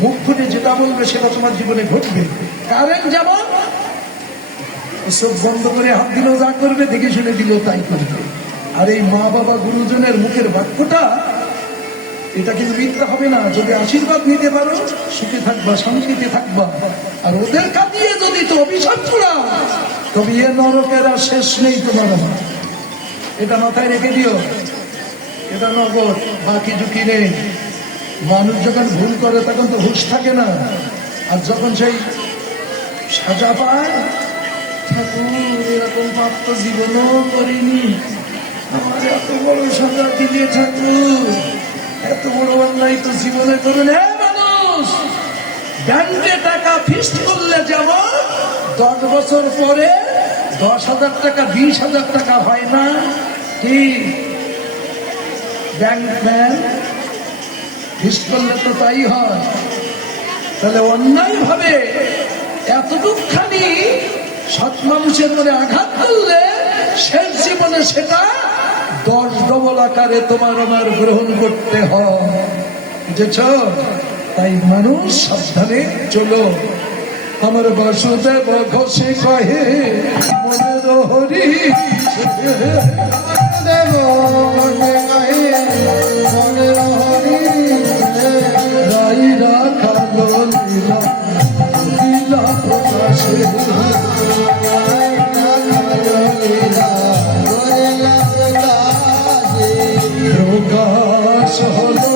মুখ ফুটে যেটা বলবে সেটা তোমার জীবনে ঘটবে। কারেন্ট যেমন সব বন্ধ করে হাত দিলেও যা করবে, দেখে শুনে দিলেও তাই করবে। আর এই মা বাবা গুরুজনের মুখের বাক্যটা এটা কিন্তু মিথ্যা হবে না। যদি আশীর্বাদ নিতে পারো সুখে থাকবা, শান্তিতে থাকবা। আর ওদের কাটিয়ে যদি তো অভিশাপ করাও তবে এ নরকের আর শেষ নেই তোমার। এটা মাথায় রেখে দিও, এটা নগদ, বাকি ঝুঁকি নেই। মানুষ যখন ভুল করে তখন তো হুঁশ থাকে না, আর যখন সেই সাজা পায়, ঠাকুর এরকম পাপ তো জীবনও করিনি, আমার এত বড় সাজা দিলে ঠাকুর, এত বড় অন্যায় তো জীবনে করুন। মানুষ ব্যাংকে টাকা ফিক্সড করলে যেমন 10 বছর পরে 10,000 টাকা 20,000 টাকা হয় না কি? ব্যাংকম্যান ফিক্সড করলে তো তাই হয়। তাহলে অন্যায় ভাবে এতটুকখানি সৎ মানুষের মনে আঘাত করলে শেষ জীবনে সেটা 10 ডবল আকারে তোমার আমার গ্রহণ করতে হয়, বুঝেছ? তাই মানুষ সাবধানে চলো। আমার বাসুদেব ঘোষে কহে মনের হরি, দেব মনের হরি, রাই রাখালো লীলা লীলা প্রকাশে, প্রকাশ হলো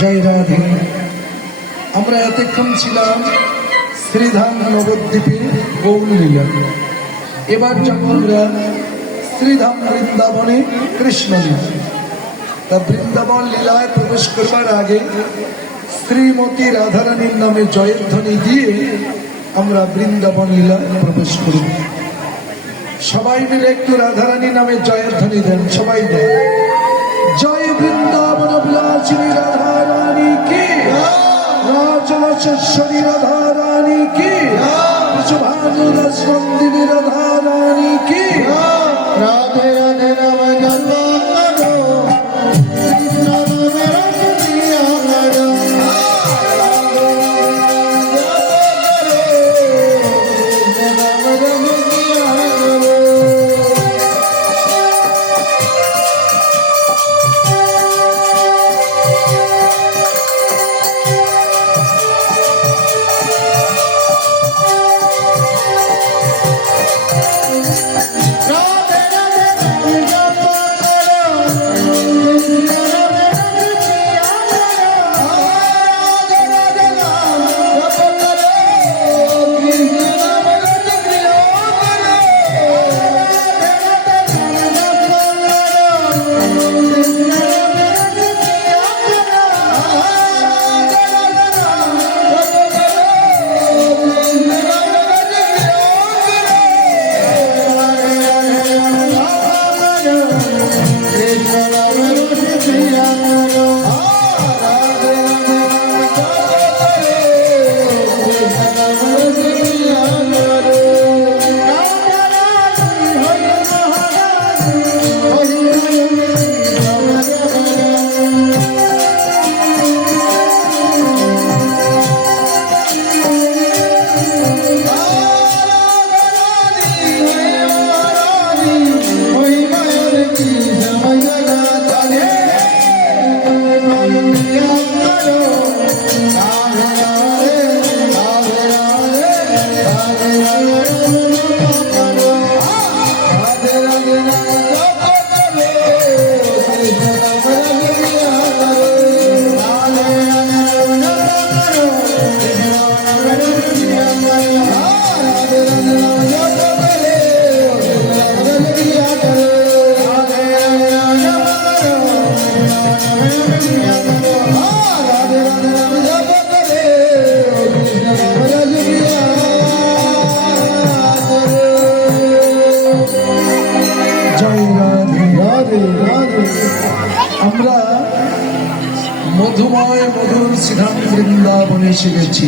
জয় রাধে। আমরা এতক্ষণ ছিলাম শ্রীধাম নবদ্বীপে গৌর লীলা। এবার যাব আমরা শ্রীধাম বৃন্দাবনে কৃষ্ণ লীলা। তা বৃন্দাবন লীলায় প্রবেশ করবার আগে শ্রীমতী রাধারানীর নামে জয়ের ধ্বনি দিয়ে আমরা বৃন্দাবন লীলায় প্রবেশ করব। সবাই মিলে একটু রাধারানী নামে জয়ের ধ্বনি দেন, সবাই দেন। জয় বৃন্দাবন বিলাসিনী রাধা রানী কি, রাজলচেশ্বরী রাধা রানী কি, শুভানুদাসবন্দিনী রাধা রানী কি। রাধে রাধে রাম জন্ম করো, কৃষ্ণ নামে রস দিয়া করো, মধুর শ্রীধাম বৃন্দাবনে এসে গেছি।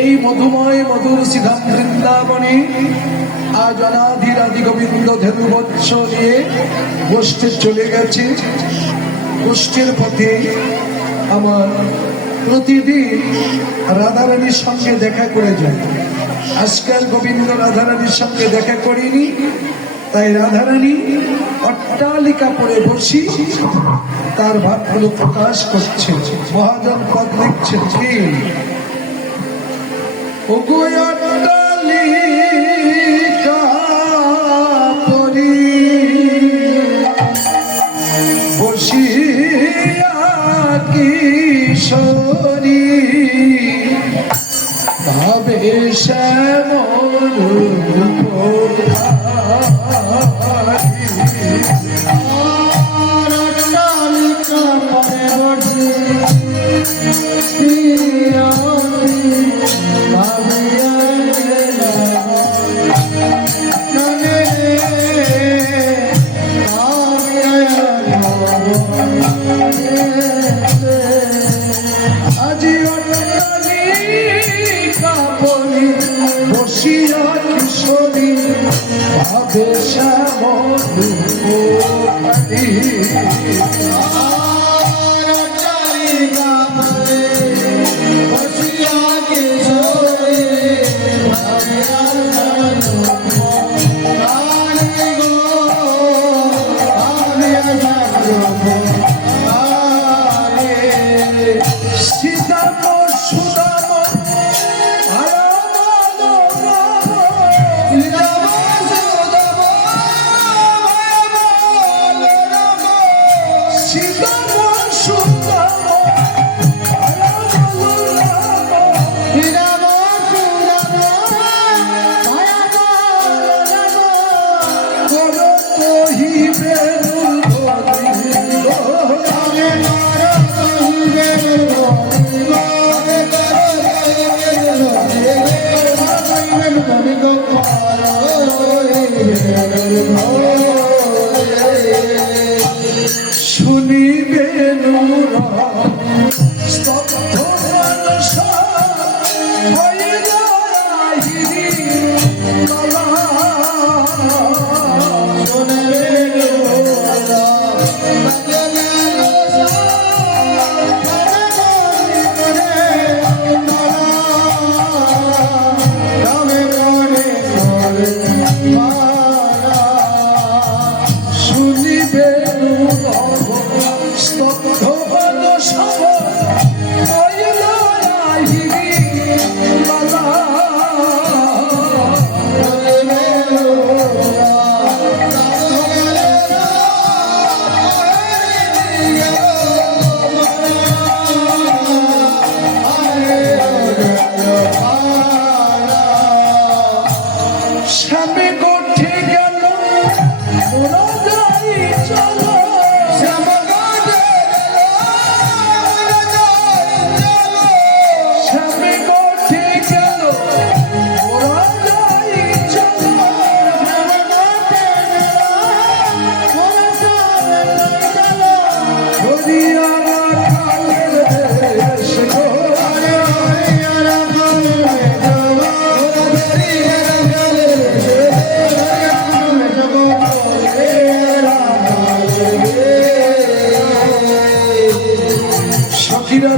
এই মধুময় মধুর শ্রীধাম বৃন্দাবনে আজ অনাধিরাধি গোবিন্দ ধেনু বৎস নিয়ে গোষ্ঠে চলে গেছে। গোষ্ঠের পথে আমার প্রতিদিন রাধারানীর সঙ্গে দেখা করে যায়। আজকাল গোবিন্দ রাধারানীর সঙ্গে দেখা করিনি, তাই রাধারানী অট্টালিকা পরে বসি তার ভাবগুলো প্রকাশ করছে। মহাজন পদ লিখছেন কি অট্টালিকা পরি বসিয়া কিশোরী ভাবে শ্যামল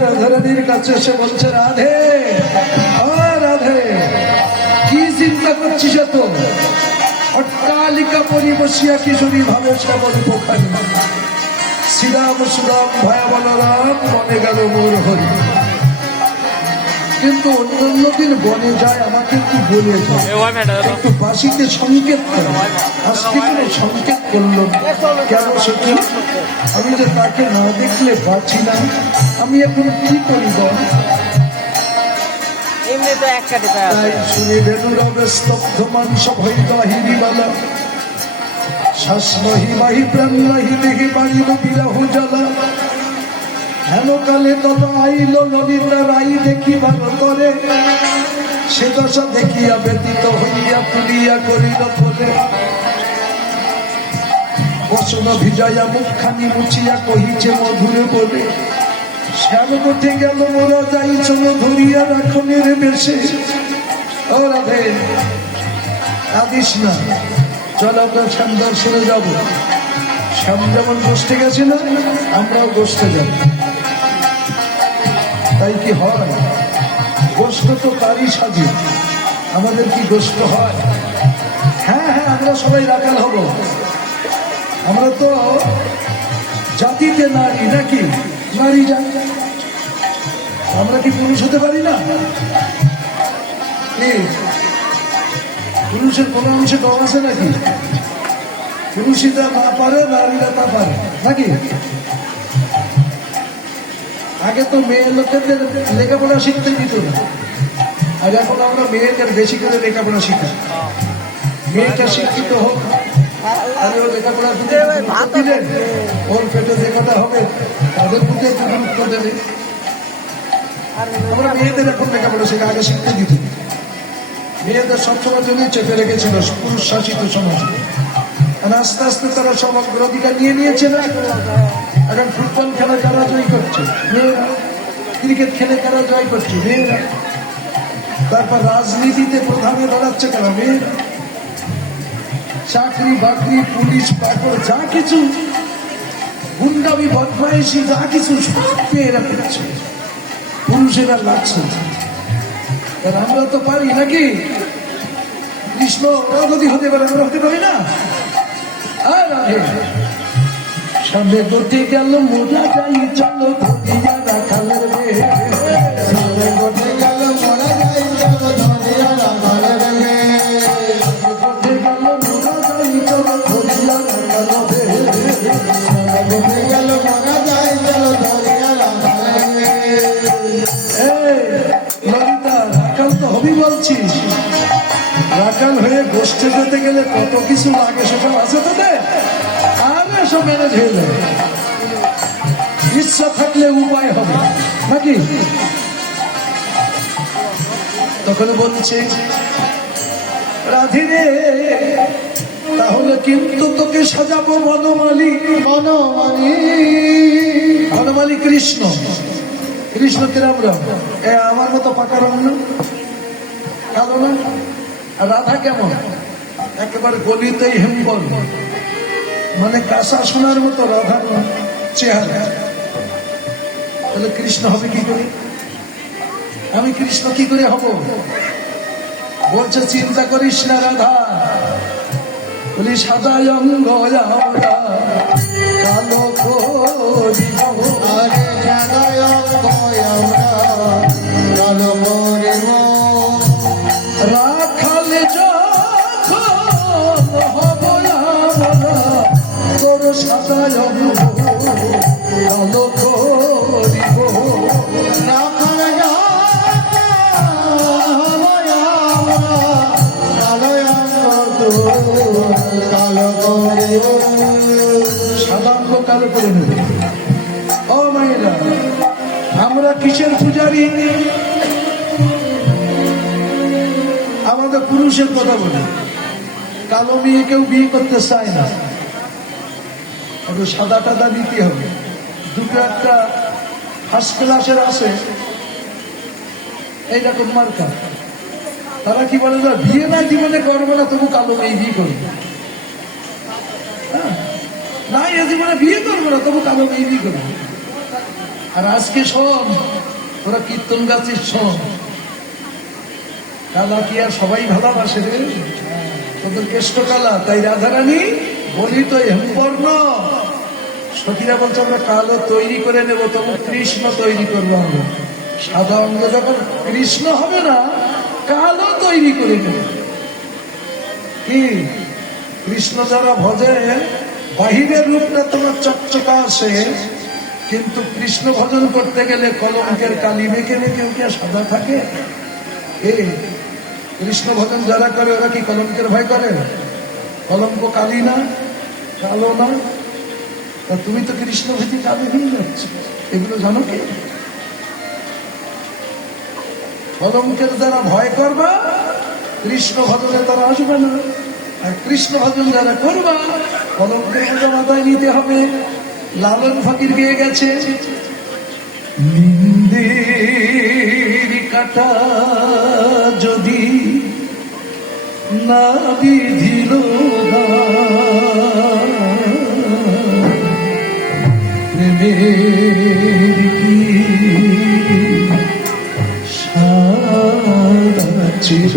রাধারানীর কাছে এসে বলছে, রাধে রাধে কি চিন্তা করছিস এত? অট্টালিকা পরি বসিয়া কিশোরী ভাবে শ্যামল পোখারি শ্রীরাম সুরাম ভয়া বলরাম মনে গেল মোর হরি। কিন্তু অন্যান্য দিন বনে যায় আমাকে একটু বলে যায়, একটু বাসিতে সংকেত করে, আজকে কোনো সংকেত করলো কেন? সেটি আমি যে তাকে না দেখলে বাঁচি না, আমি এখন কি করি বল? তাই শুনে বেনুরবে স্তব্ধ মাংস ভৈদাহিরিবালা শ্বাস নহি বাহি প্রাণ নাহি দেহি বাড়িল বিরহ জ্বালা। হেন কালে তত আইল নদীতা রাই দেখিবার করে, সে দশা দেখিয়া ব্যতীত হইয়া তুলিয়া করিল ফলে। বসন ভিজাইয়া মুখখানি মুছিয়া কহিছে মধুরে বলে, শ্যাম কোঠে গেল মোরা যাই চলো ধরিয়া রাখনের বেশে। ও রাধে কাঁদিস না, চল আমরা শ্যাম দর্শনে যাবো। শ্যাম যেমন গোষ্ঠে গেছে না, আমরাও গোষ্ঠে যাব। তাই কি হয়? গোষ্ঠ তো তারই সাজে, আমাদের কি গোষ্ঠ হয়? হ্যাঁ হ্যাঁ, আমরা সবাই রাখাল হব। আমরা তো জাতিতে নারী, নাকি নারী জাতি, আমরা কি পুরুষ হতে পারি না? পুরুষের কোন অংশে কম আছে নাকি? পুরুষিরা না পারে, নারীরা তা পারে নাকি? আগে তো মেয়ে লোকেদের লেখাপড়া শিখতে দিত না, আর এখন আমরা মেয়েদের বেশি করে লেখাপড়া শিখাই। মেয়েটা শিক্ষিত হোক, আরে ও লেখাপড়ার প্রতি গুরুত্ব দিলেন, ওর পেটে যে কথা হবে তাদের প্রতি একটু গুরুত্ব দেবে। আমরা মেয়েদের এখন লেখাপড়া শেখা, আগে শিখতে দিত। মেয়েদের সবসময় জন্যই চেপে রেখেছিল পুরুষ শাসিত সমাজে। আর আস্তে আস্তে তারা সব অগ্রাধিকার নিয়ে নিয়েছে না। এখন ফুটবল খেলা কারা জয় করছে? মেয়েরা। ক্রিকেট খেলে কারা জয় করছে? মেয়েরা। তারপর রাজনীতিতে প্রধানে দাঁড়াচ্ছে কারা? মেয়েরা। চাকরি বাকরি, পুলিশ, পাকড়, যা কিছু গুন্ডামি, বদমাইশি, যা কিছু সব মেয়েরা করছে, পুরুষেরা লাগছে। আমরা তো পারি নাকি? কৃষ্ণ ওরা যদি হতে পারে, আমরা হতে পারি না? সামনে গতি গেল মোরা যাই চলো ধরিয়া রাখালের মেয়ে। সামনে গতি গেল মোরা যাই চলো ধরিয়া রাখালের মেয়ে। গতি গেল মোরা যাই চলো ধরিয়া রাখালের মেয়ে। সামনে গতি গেল মোরা যাই চলো ধরিয়া রাখালের মেয়ে। ললিতা, রাখাল তো হবি বলছিস? রাখাল হয়ে গোষ্ঠে যেতে গেলে কত কিছু লাগে, সেসব আছে তোদের? আরে সব ম্যানেজ হয়ে যাবে, ইচ্ছা থাকলে উপায় হবে নাকি? তখন বলছে রাধিরে, তাহলে কিন্তু তোকে সাজাবো বনমালী। বনমালী, বনমালী কৃষ্ণ। কৃষ্ণ কিরাম রং? আমার মতো পাকা রং না, কালো না। আর রাধা কেমন? একেবারে গলিতেই হেম্বল, মানে কাঁচা সোনার মতো রাধার চেহারা। তাহলে কৃষ্ণ হবে কি করে? আমি কৃষ্ণ কি করে হব? বলছে চিন্তা করিস না রাধা, বলি সাদা অঙ্গ আমরা কালো করিব। আরে সাদা অঙ্গ আমরা কালো করিব। রাখাল যখন হব আমরা তোর সাদা অঙ্গ কালো করিব। রাখাল কালো করিব, সাদা অঙ্গ কালো করে নেবে। ও মায়েরা, আমরা কিসের পূজারী? আমাদের পুরুষের কথা বলি, কালো মেয়ে কেউ বিয়ে করতে চায় না, সাদা টাদা দিতে হবে। দুটো একটা ফার্স্ট ক্লাসের আছে এইরকম মার্কা, তারা কি বলে, বিয়ে না জীবনে করবো না, তবু কালো মেয়ে বিয়ে করবে না, এ জীবনে বিয়ে করবো না, তবু কালো মেয়ে বিয়ে করবে। আর আজকে শোন, ওরা কীর্তন গাছির শোন, কালা কি আর সবাই ভালোবাসে রে? তোদের কেষ্ট কালা, তাই রাধারানী বলি তো হেমবর্ণ। সখীরা বলছে আমরা কালো তৈরি করে নেব, তবু কৃষ্ণ তৈরি করবো আমরা। সাদা অঙ্গ যখন কৃষ্ণ হবে না, কালো তৈরি করে নেব। কি কৃষ্ণ যারা ভজে, বাহিরের রূপটা তোমার চকচকা আসে, কিন্তু কৃষ্ণ ভজন করতে গেলে কলঙ্কের কালি মেখে কেউ কি সাদা থাকে? কৃষ্ণ ভজন যারা করে ওরা কি কলঙ্কের ভয় করে? কলঙ্ক কালি না, কালো না। তুমি তো কৃষ্ণ ভীতি কালো হয়ে যাচ্ছ, এগুলো জানো কি? কলঙ্কের যারা ভয় করবা, কৃষ্ণ ভজনে তারা আসবে না। আর কৃষ্ণ ভজন যারা করবা, কলঙ্কের বোঝা মাথায় নিতে হবে। লালন ফকির গিয়ে গেছে, নিন্দের কাটা যদি না বিধিল প্রেমের কি সারা চির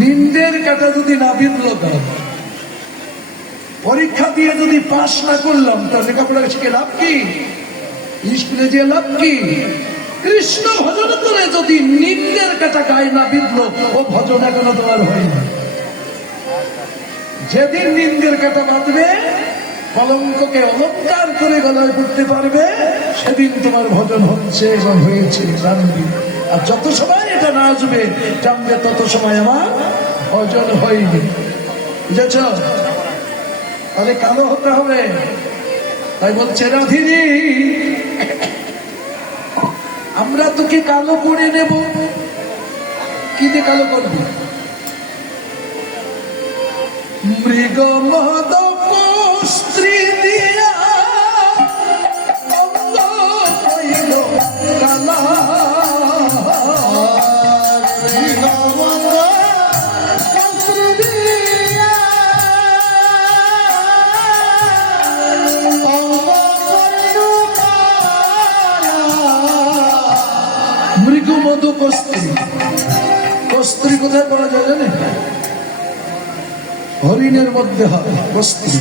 নিন্দের কাটা যদি না বিধল পরীক্ষা দিয়ে যদি পাশ না করলাম তার লেখাপড়া শিখে লাভ কি? স্কুলে যে লাভ কি? কৃষ্ণ ভজন করে যদি নিন্দের কাটা গায়ে না বিধল ও ভজন এখনো তোমার হয় না। যেদিন নিন্দের কাটা বাঁধবে, কলঙ্ককে অলঙ্কার করে গলায় পড়তে পারবে, সেদিন তোমার ভজন হচ্ছে এবং হয়েছে জানবি। আর যত সময় এটা না আসবে জানবে তত সময় আমার ভজন হয়নি। বুঝেছ? তাহলে কালো হতে হবে। তাই বলছে রাধিনী, আমরা তোকে কালো করে নেব। কি দিয়ে কালো করবি? মৃগ মদ স্ত্রী দিয়া কালা মৃগমধু কস্ত্রী। কস্ত্রী কোথায় পাওয়া যায় জানে? হরিণের মধ্যে হয় কস্ত্রী।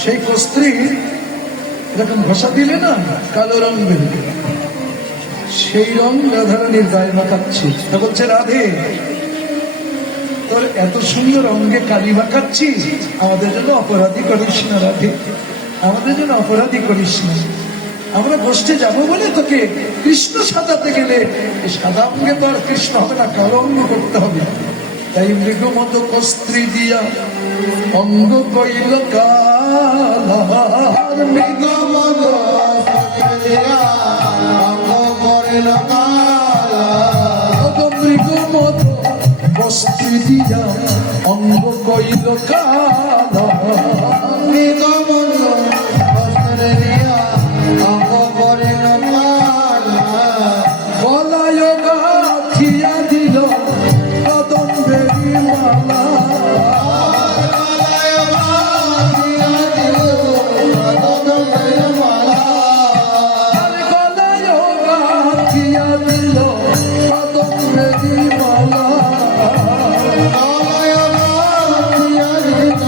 সেই কস্ত্রী এরকম ঘষা দিলে না কালো রং বেরোবে, সেই রং রাধারানীর গায়ে মাখাচ্ছে। তা বলছে রাধে, তোর এত সুন্দর অঙ্গে কালি মাখাচ্ছিস, আমাদের জন্য অপরাধী করিস না রাধে, আমাদের জন্য অপরাধী করিস না। আমরা গোষ্ঠে যাবো বলে তোকে কৃষ্ণ সাজাতে গেলে সাদা অঙ্গে তো আর কৃষ্ণ হবে না, কালো অঙ্গ করতে হবে। তাই মৃগমত কস্ত্রী দিয়া অঙ্গ কইল কালা। মৃগমত মৃগমত কস্ত্রী দিয়া অঙ্গ কইল কালা। মৃগমত কস্ত্রী দিয়া অঙ্গ করিল কালা। গলায় গাথিয়া দিল কদম্বের মালা। গলায় গাথিয়া দিল কদম্বের মালা। গলায় গাথিয়া দিল কদম্বের মালা। গলায় গাথিয়া দিল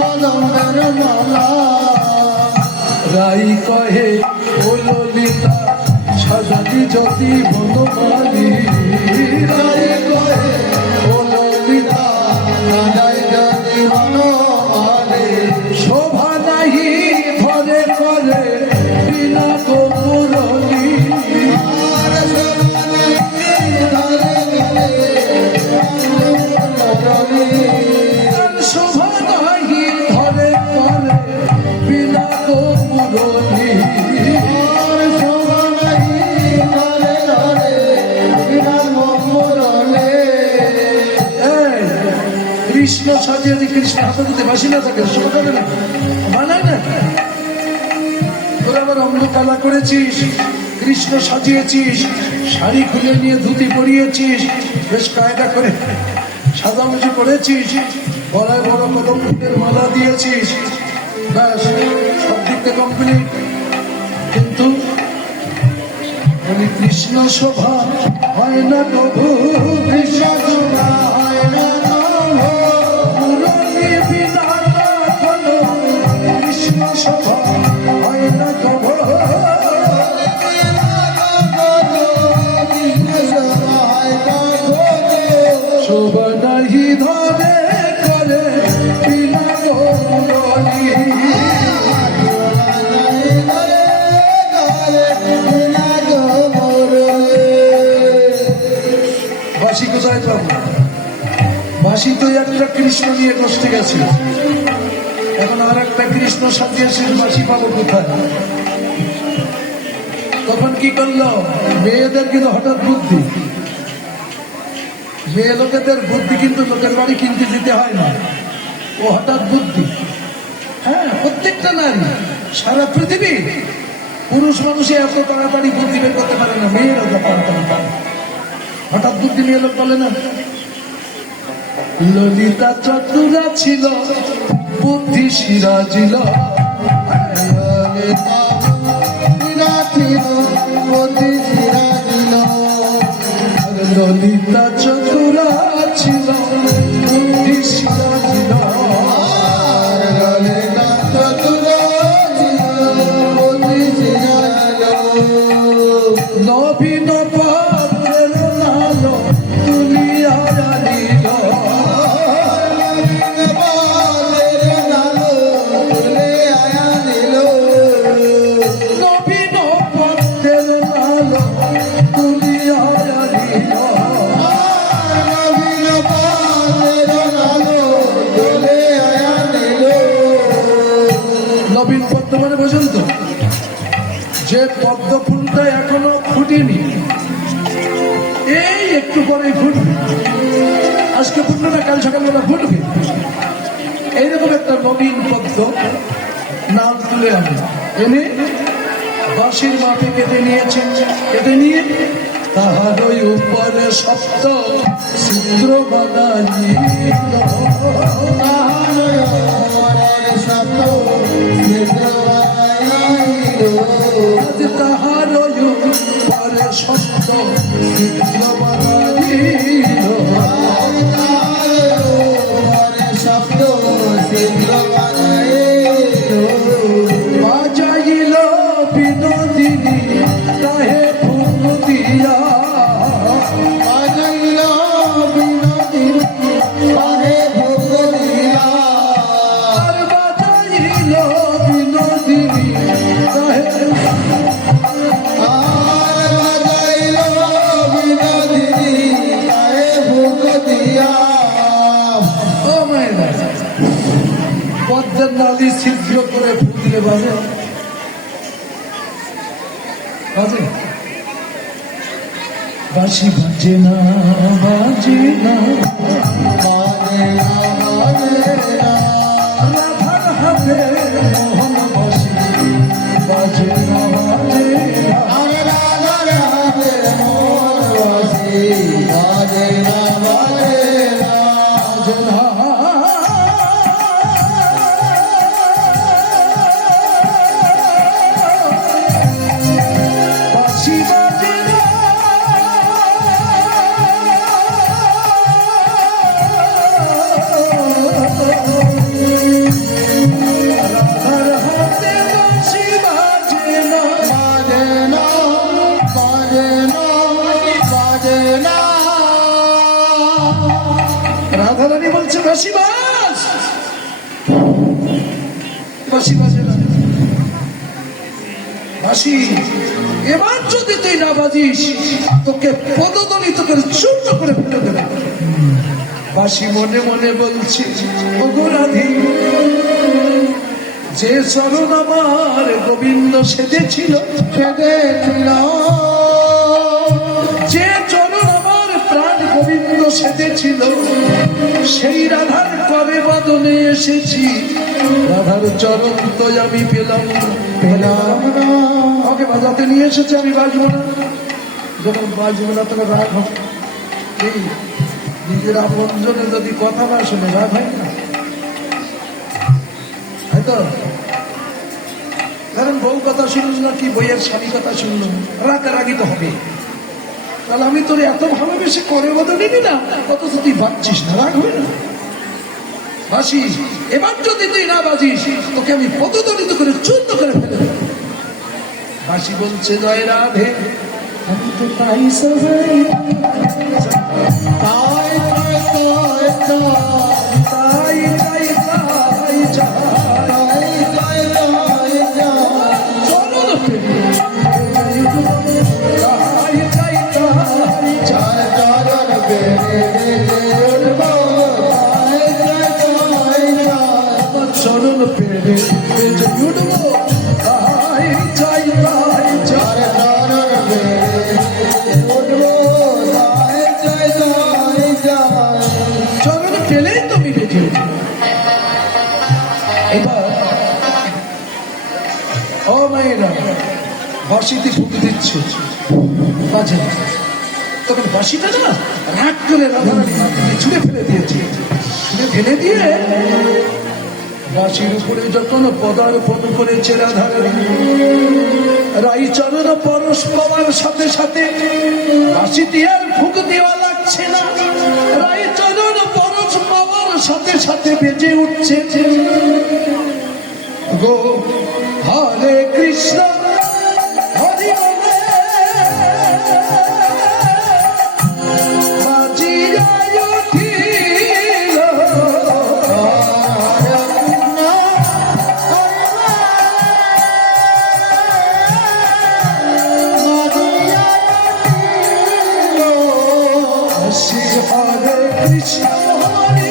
কদম্বের মালা। রাই কহে ও ললিতা সাজাতি যদি বনমালী। রাই কহে ও ললিতা সাজাই যদি বনমালী। শোভা নাহি ধরে করে বিনা গোপুরলি। শোভা নাহি ধরে করে বিনা গোপুরলি। কৃষ্ণ সাজিয়ে দিয়ে কৃষ্ণ হাতে দিতে বাসি না থাকে, শোভা না মানায় না। তোরা আবার অঙ্গ কালা করেছিস, কৃষ্ণ সাজিয়েছিস, শাড়ি খুলে নিয়ে ধুতি পরিয়েছিস, বেশ কায়দা করে সাজামুজি করেছিস, গলায় বড় কদম ফুলের মালা দিয়েছিস, ব্যাস সব দিক থেকে কমপ্লিট। কিন্তু কৃষ্ণ শোভা হয় না প্রভু, কৃষ্ণ শোভা হয় না কৃষ্ণ শোভা হয় না প্রভু। শোভা নাহি ধরে করে বিনা গৌরী। বাসি কোথায় পাবো? বাসি তো একটা কৃষ্ণ নিয়ে কষ্টে গেছে, এখন আর একটা কৃষ্ণ সাজিয়েছে, বাসি পাবো কোথায়? তখন কি করলো? মেয়েদের কিন্তু হঠাৎ বুদ্ধি, মেয়ে লোকেদের বুদ্ধি কিন্তু লোকের বাড়ি কিনতে দিতে হয় না, ও হঠাৎ বুদ্ধি। হ্যাঁ, প্রত্যেকটা নারী সারা পৃথিবী পুরুষ মানুষে এত তাড়াতাড়ি বুদ্ধি বের করতে পারে না, মেয়েরা তো তাড়াতাড়ি পারে। হঠাৎ বুদ্ধি নিয়ে লোক বলে না, ললিতা চতুরা ছিল বুদ্ধি সিরাজিল, ললিতা চতুরা ছিল বুদ্ধি সিরাজিল, ললিতা চতুরা বুদ্ধি সিরাজিল, নবীন পাত্রের নালো তুলিয়া জানিল, নবীন পদ্ম মানে বোঝেন তো, যে পদ্ম ফুলটা এখনো ফুটেনি, এই একটু পরে ফুটবে, আজকে ফুটবে না কাল সকালবেলা ফুটবে, এইরকম একটা নবীন পদ্ম নাম তুলে এনে বাঁশির মাঠে কেটে নিয়েছেন। কেটে নিয়ে তাহার ওই উপরে সপ্ত ছিদ্র বানাইল, তাহার ওই উপরে সপ্ত ছিদ্র বানাইল, শব্দ ছিদ্র বানাইল, বাজাইল বিনোদিনী কাহে ফুল দিয়া, বাজাইল বিনোদিনী কাহে ফুল দিয়া, আর বাজাইল বিনোদিনী কাহে, আর বাজাইল বিনোদিনী কাহে ফুল দিয়া। ও মায়েরা, পদ্মের নালী ছিদ্র করে ফুল দিলে বাজে, বাজে, বাঁশি বাজে না, বাজে না, বাজে না, বাজে না, রাধার হাতে মোহন বাঁশি বাজে না, বাজে না, রাধার হাতে মোহন বাঁশি বাজে না, বাজে না, বাজে না। রাধারানী বলছে বাঁশি বাজ, বাঁশি বাজে না, বাঁশি এবার যদি তুই না বাজিস তোকে পদদলিত করে চূর্ণ করে ফেলে দেবে। বাঁশি মনে মনে বলছে, ওগো রাধি, যে চরণ আমার গোবিন্দ সেজেছিল, সেজেছিল, যে চরণ আমার প্রাণ গোবিন্দ সেজেছিল, সেই রাধার কবে বদনে এসেছি, রাধার চরণ তো আমি পেলাম পেলাম না, আমাকে বাজাতে নিয়ে এসেছে, আমি বাজবো না, যখন বাজবো না তখন রাগ হবে। এই নিজের আপনজনে যদি কথা না শুনে রাগ হয় না, হয়তো কারণ বউ কথা শুনল না কি বইয়ের স্বামী কথা শুনল, রাগারাগি তো হবে। তাহলে আমি তোর এত ভালোবেসে করে বদল নিবি না, অথচ তুই বাজছিস না, রাগ হবে না? বাঁশি এবার যদি তুই না বাজিস তোকে আমি পদদলিত করে চূর্ণ করে ফেলে দেব। বাঁশি বলছে, জয় রাধে, আমি তো তাই সবাই তাই তাই তাই তাই তাই তাই তাই চরণ পেরে তাই তাই তাই চরণ পেরে চরণ পেরে উঠবো, তাই চাই তাই চার চরণ পেরে উঠবো, তাই চাই তাই চাই, চরণ পেলেই তো মিলে যাবে। এবার বাঁশিতে ফুক দিচ্ছে বাজে না। তখন বাঁশিটা না রাগ করে রাধারানী ছুঁড়ে ফেলে দিয়েছে। ছুঁড়ে ফেলে দিয়ে বাঁশির উপরে যখন পদার্পণ করেছে রাধারানী, রাইচরণ পরশ পাওয়ার সাথে সাথে বাঁশিতে আর ফুক দেওয়া লাগছে না। রাইচরণ পরশ পাওয়ার সাথে সাথে বেজে উঠছে গো হরে কৃষ্ণ হরি বলে বাজিয়া উঠিল। শ্রী হরে কৃষ্ণ হরি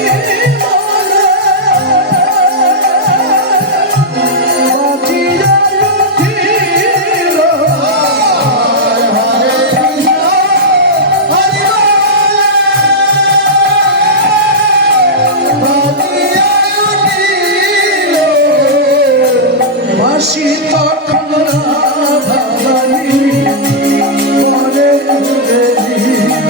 বলে বাজিয়া উঠিল। বাঁশি তখন রাধারানী মনে তুলে দিল।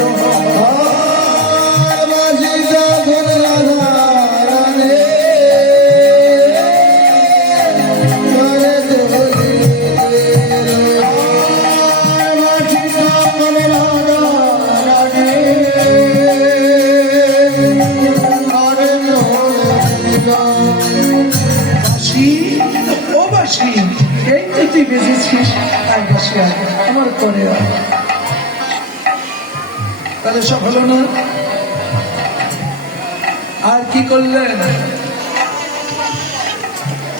বাঁশি, ও বাঁশি, এই তো তুই বেজেছিস, আয় বাঁশি আয়, আমার করে আয়। তাহলে সব হলো না? আর কি করলেন?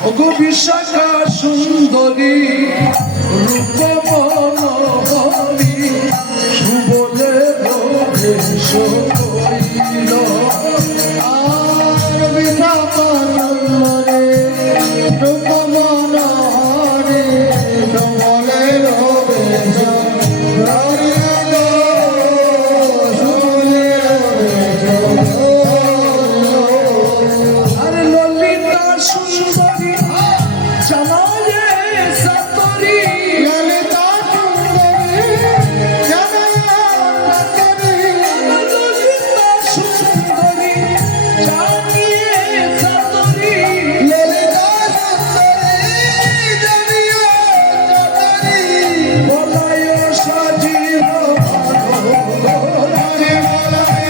ওগো বিশাখা সুন্দরী রূপ মনোহরী সুবলে বেশ করিল। আর বিশাখা সুন্দরী রূপ মনোহরী সুবলে বেশ করিল। আরে ললিতা সুন্দরী জামালে সাতরি, ললিতা সুন্দরী জামালে সাতরি, ললিতা সুন্দরী জামিয়ে সাতরি, ললিতা সুন্দরী জামিয়ে সাতরি, বলায় সাজিব ভালোরে, বলায়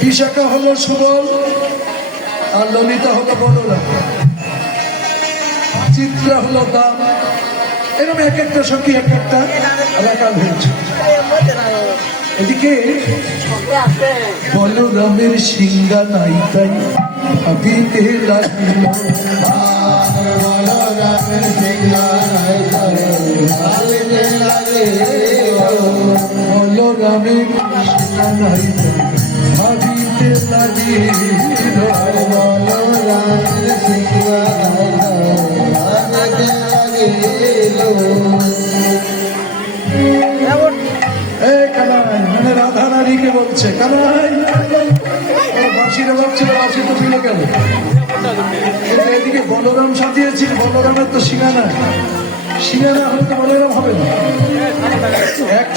বিশাখা হলো সুবল আর ললিতা হলো বলরাম, চিত্রা হলো দাম। এরকম এক একটা সঙ্গী এক একটা রাখাল হয়েছে। এদিকে বলরামের সিংহা নাই তাই ভাবিতে লাগিল। বলরামের সিংহা নাই তাই ভাবিতে লাগিল। বলরামের সিংহা নাই তাই ভাবিতে লাগিল। বলরামের সিংহা নাই তাই ভাবিতে লাগিল। কানাই মানে রাধা রানীকে বলছে, কানাই বাঁশিটা ভাবছিল বাঁশি তো মিলে গেল। এদিকে বলরাম সাজিয়েছিল, বলরামের তো সিঙ্গানা, সিঙ্গানা হলে তো বলরাম হবে না। এক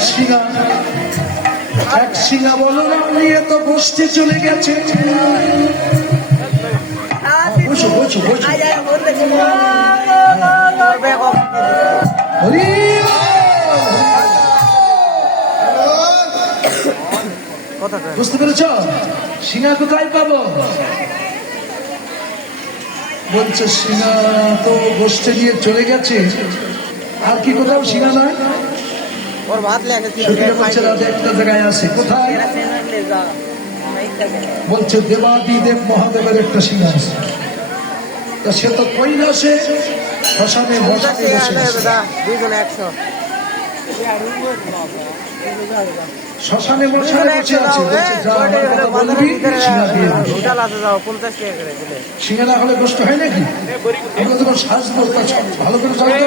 সিঙ্গা বলরাম নিয়ে তো বসতে চলে গেছে। বসো বসো বসো। বুঝতে পেরেছ? সিঙ্গা কোথায় পাবো? বলছে সিঙ্গা তো গোষ্ঠে নিয়ে চলে গেছে, আর কি কোথাও সিঙ্গা নাই? একটা জায়গায় আছে। কোথায়? বলছে দেবাদিদেব মহাদেবের একটা সিঙ্গা আছে। তা সে তো কৈলাসে শ্মশানে বসে শ্মশানে বসে আছে। সিঙ্গা হলে কষ্ট হয় নাকি? এগুলো তোমার সাজবো, ভালো করে সাজতে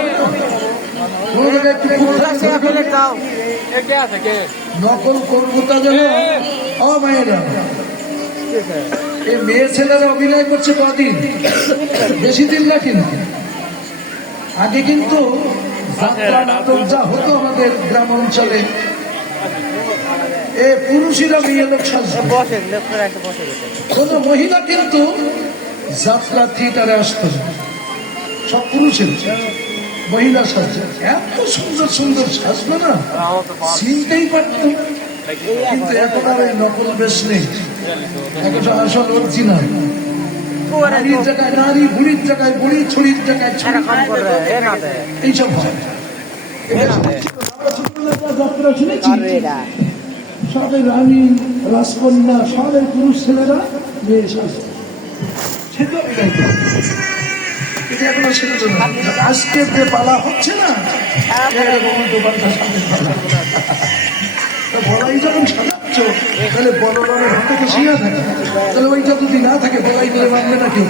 হবে না। নকল করবো তা যেন ও মায়েরা, এই মেয়ে ছেলেরা অভিনয় করছে কদিন, বেশি দিন না কিন্তু। আগে কিন্তু যাত্রা নাটক যা হতো আমাদের গ্রাম অঞ্চলে, এ পুরুষেরা মেয়ে লোক সাজতো, কোন মহিলা কিন্তু যাত্রা থিয়েটারে আসতো না, সব পুরুষের মহিলা সাজছে। এত সুন্দর সুন্দর সাজবে না, চিনতেই পারত। কিন্তু এখন আর এই নকল বেশ নেই, এখন আসল অরিজিনাল। নারীর জায়গায় নারী, বুড়ির জায়গায় বুড়ি, ছড়ির জায়গায় ছড়ি, এইসব হয়। যাত্রা শুনেছি, সবের রানী রাজকন্যা সবের পুরুষ ছেলেরা মেয়ে সাজে, সেটা এখনো সেটা জন্য আজকে যে পালা হচ্ছে না, বলাই যখন সাজাচ্ছ তাহলে বলরামের হাতে তো শিয়া থাকে, তাহলে ওইটা যদি না থাকে বলাই করে মানবে না কেউ।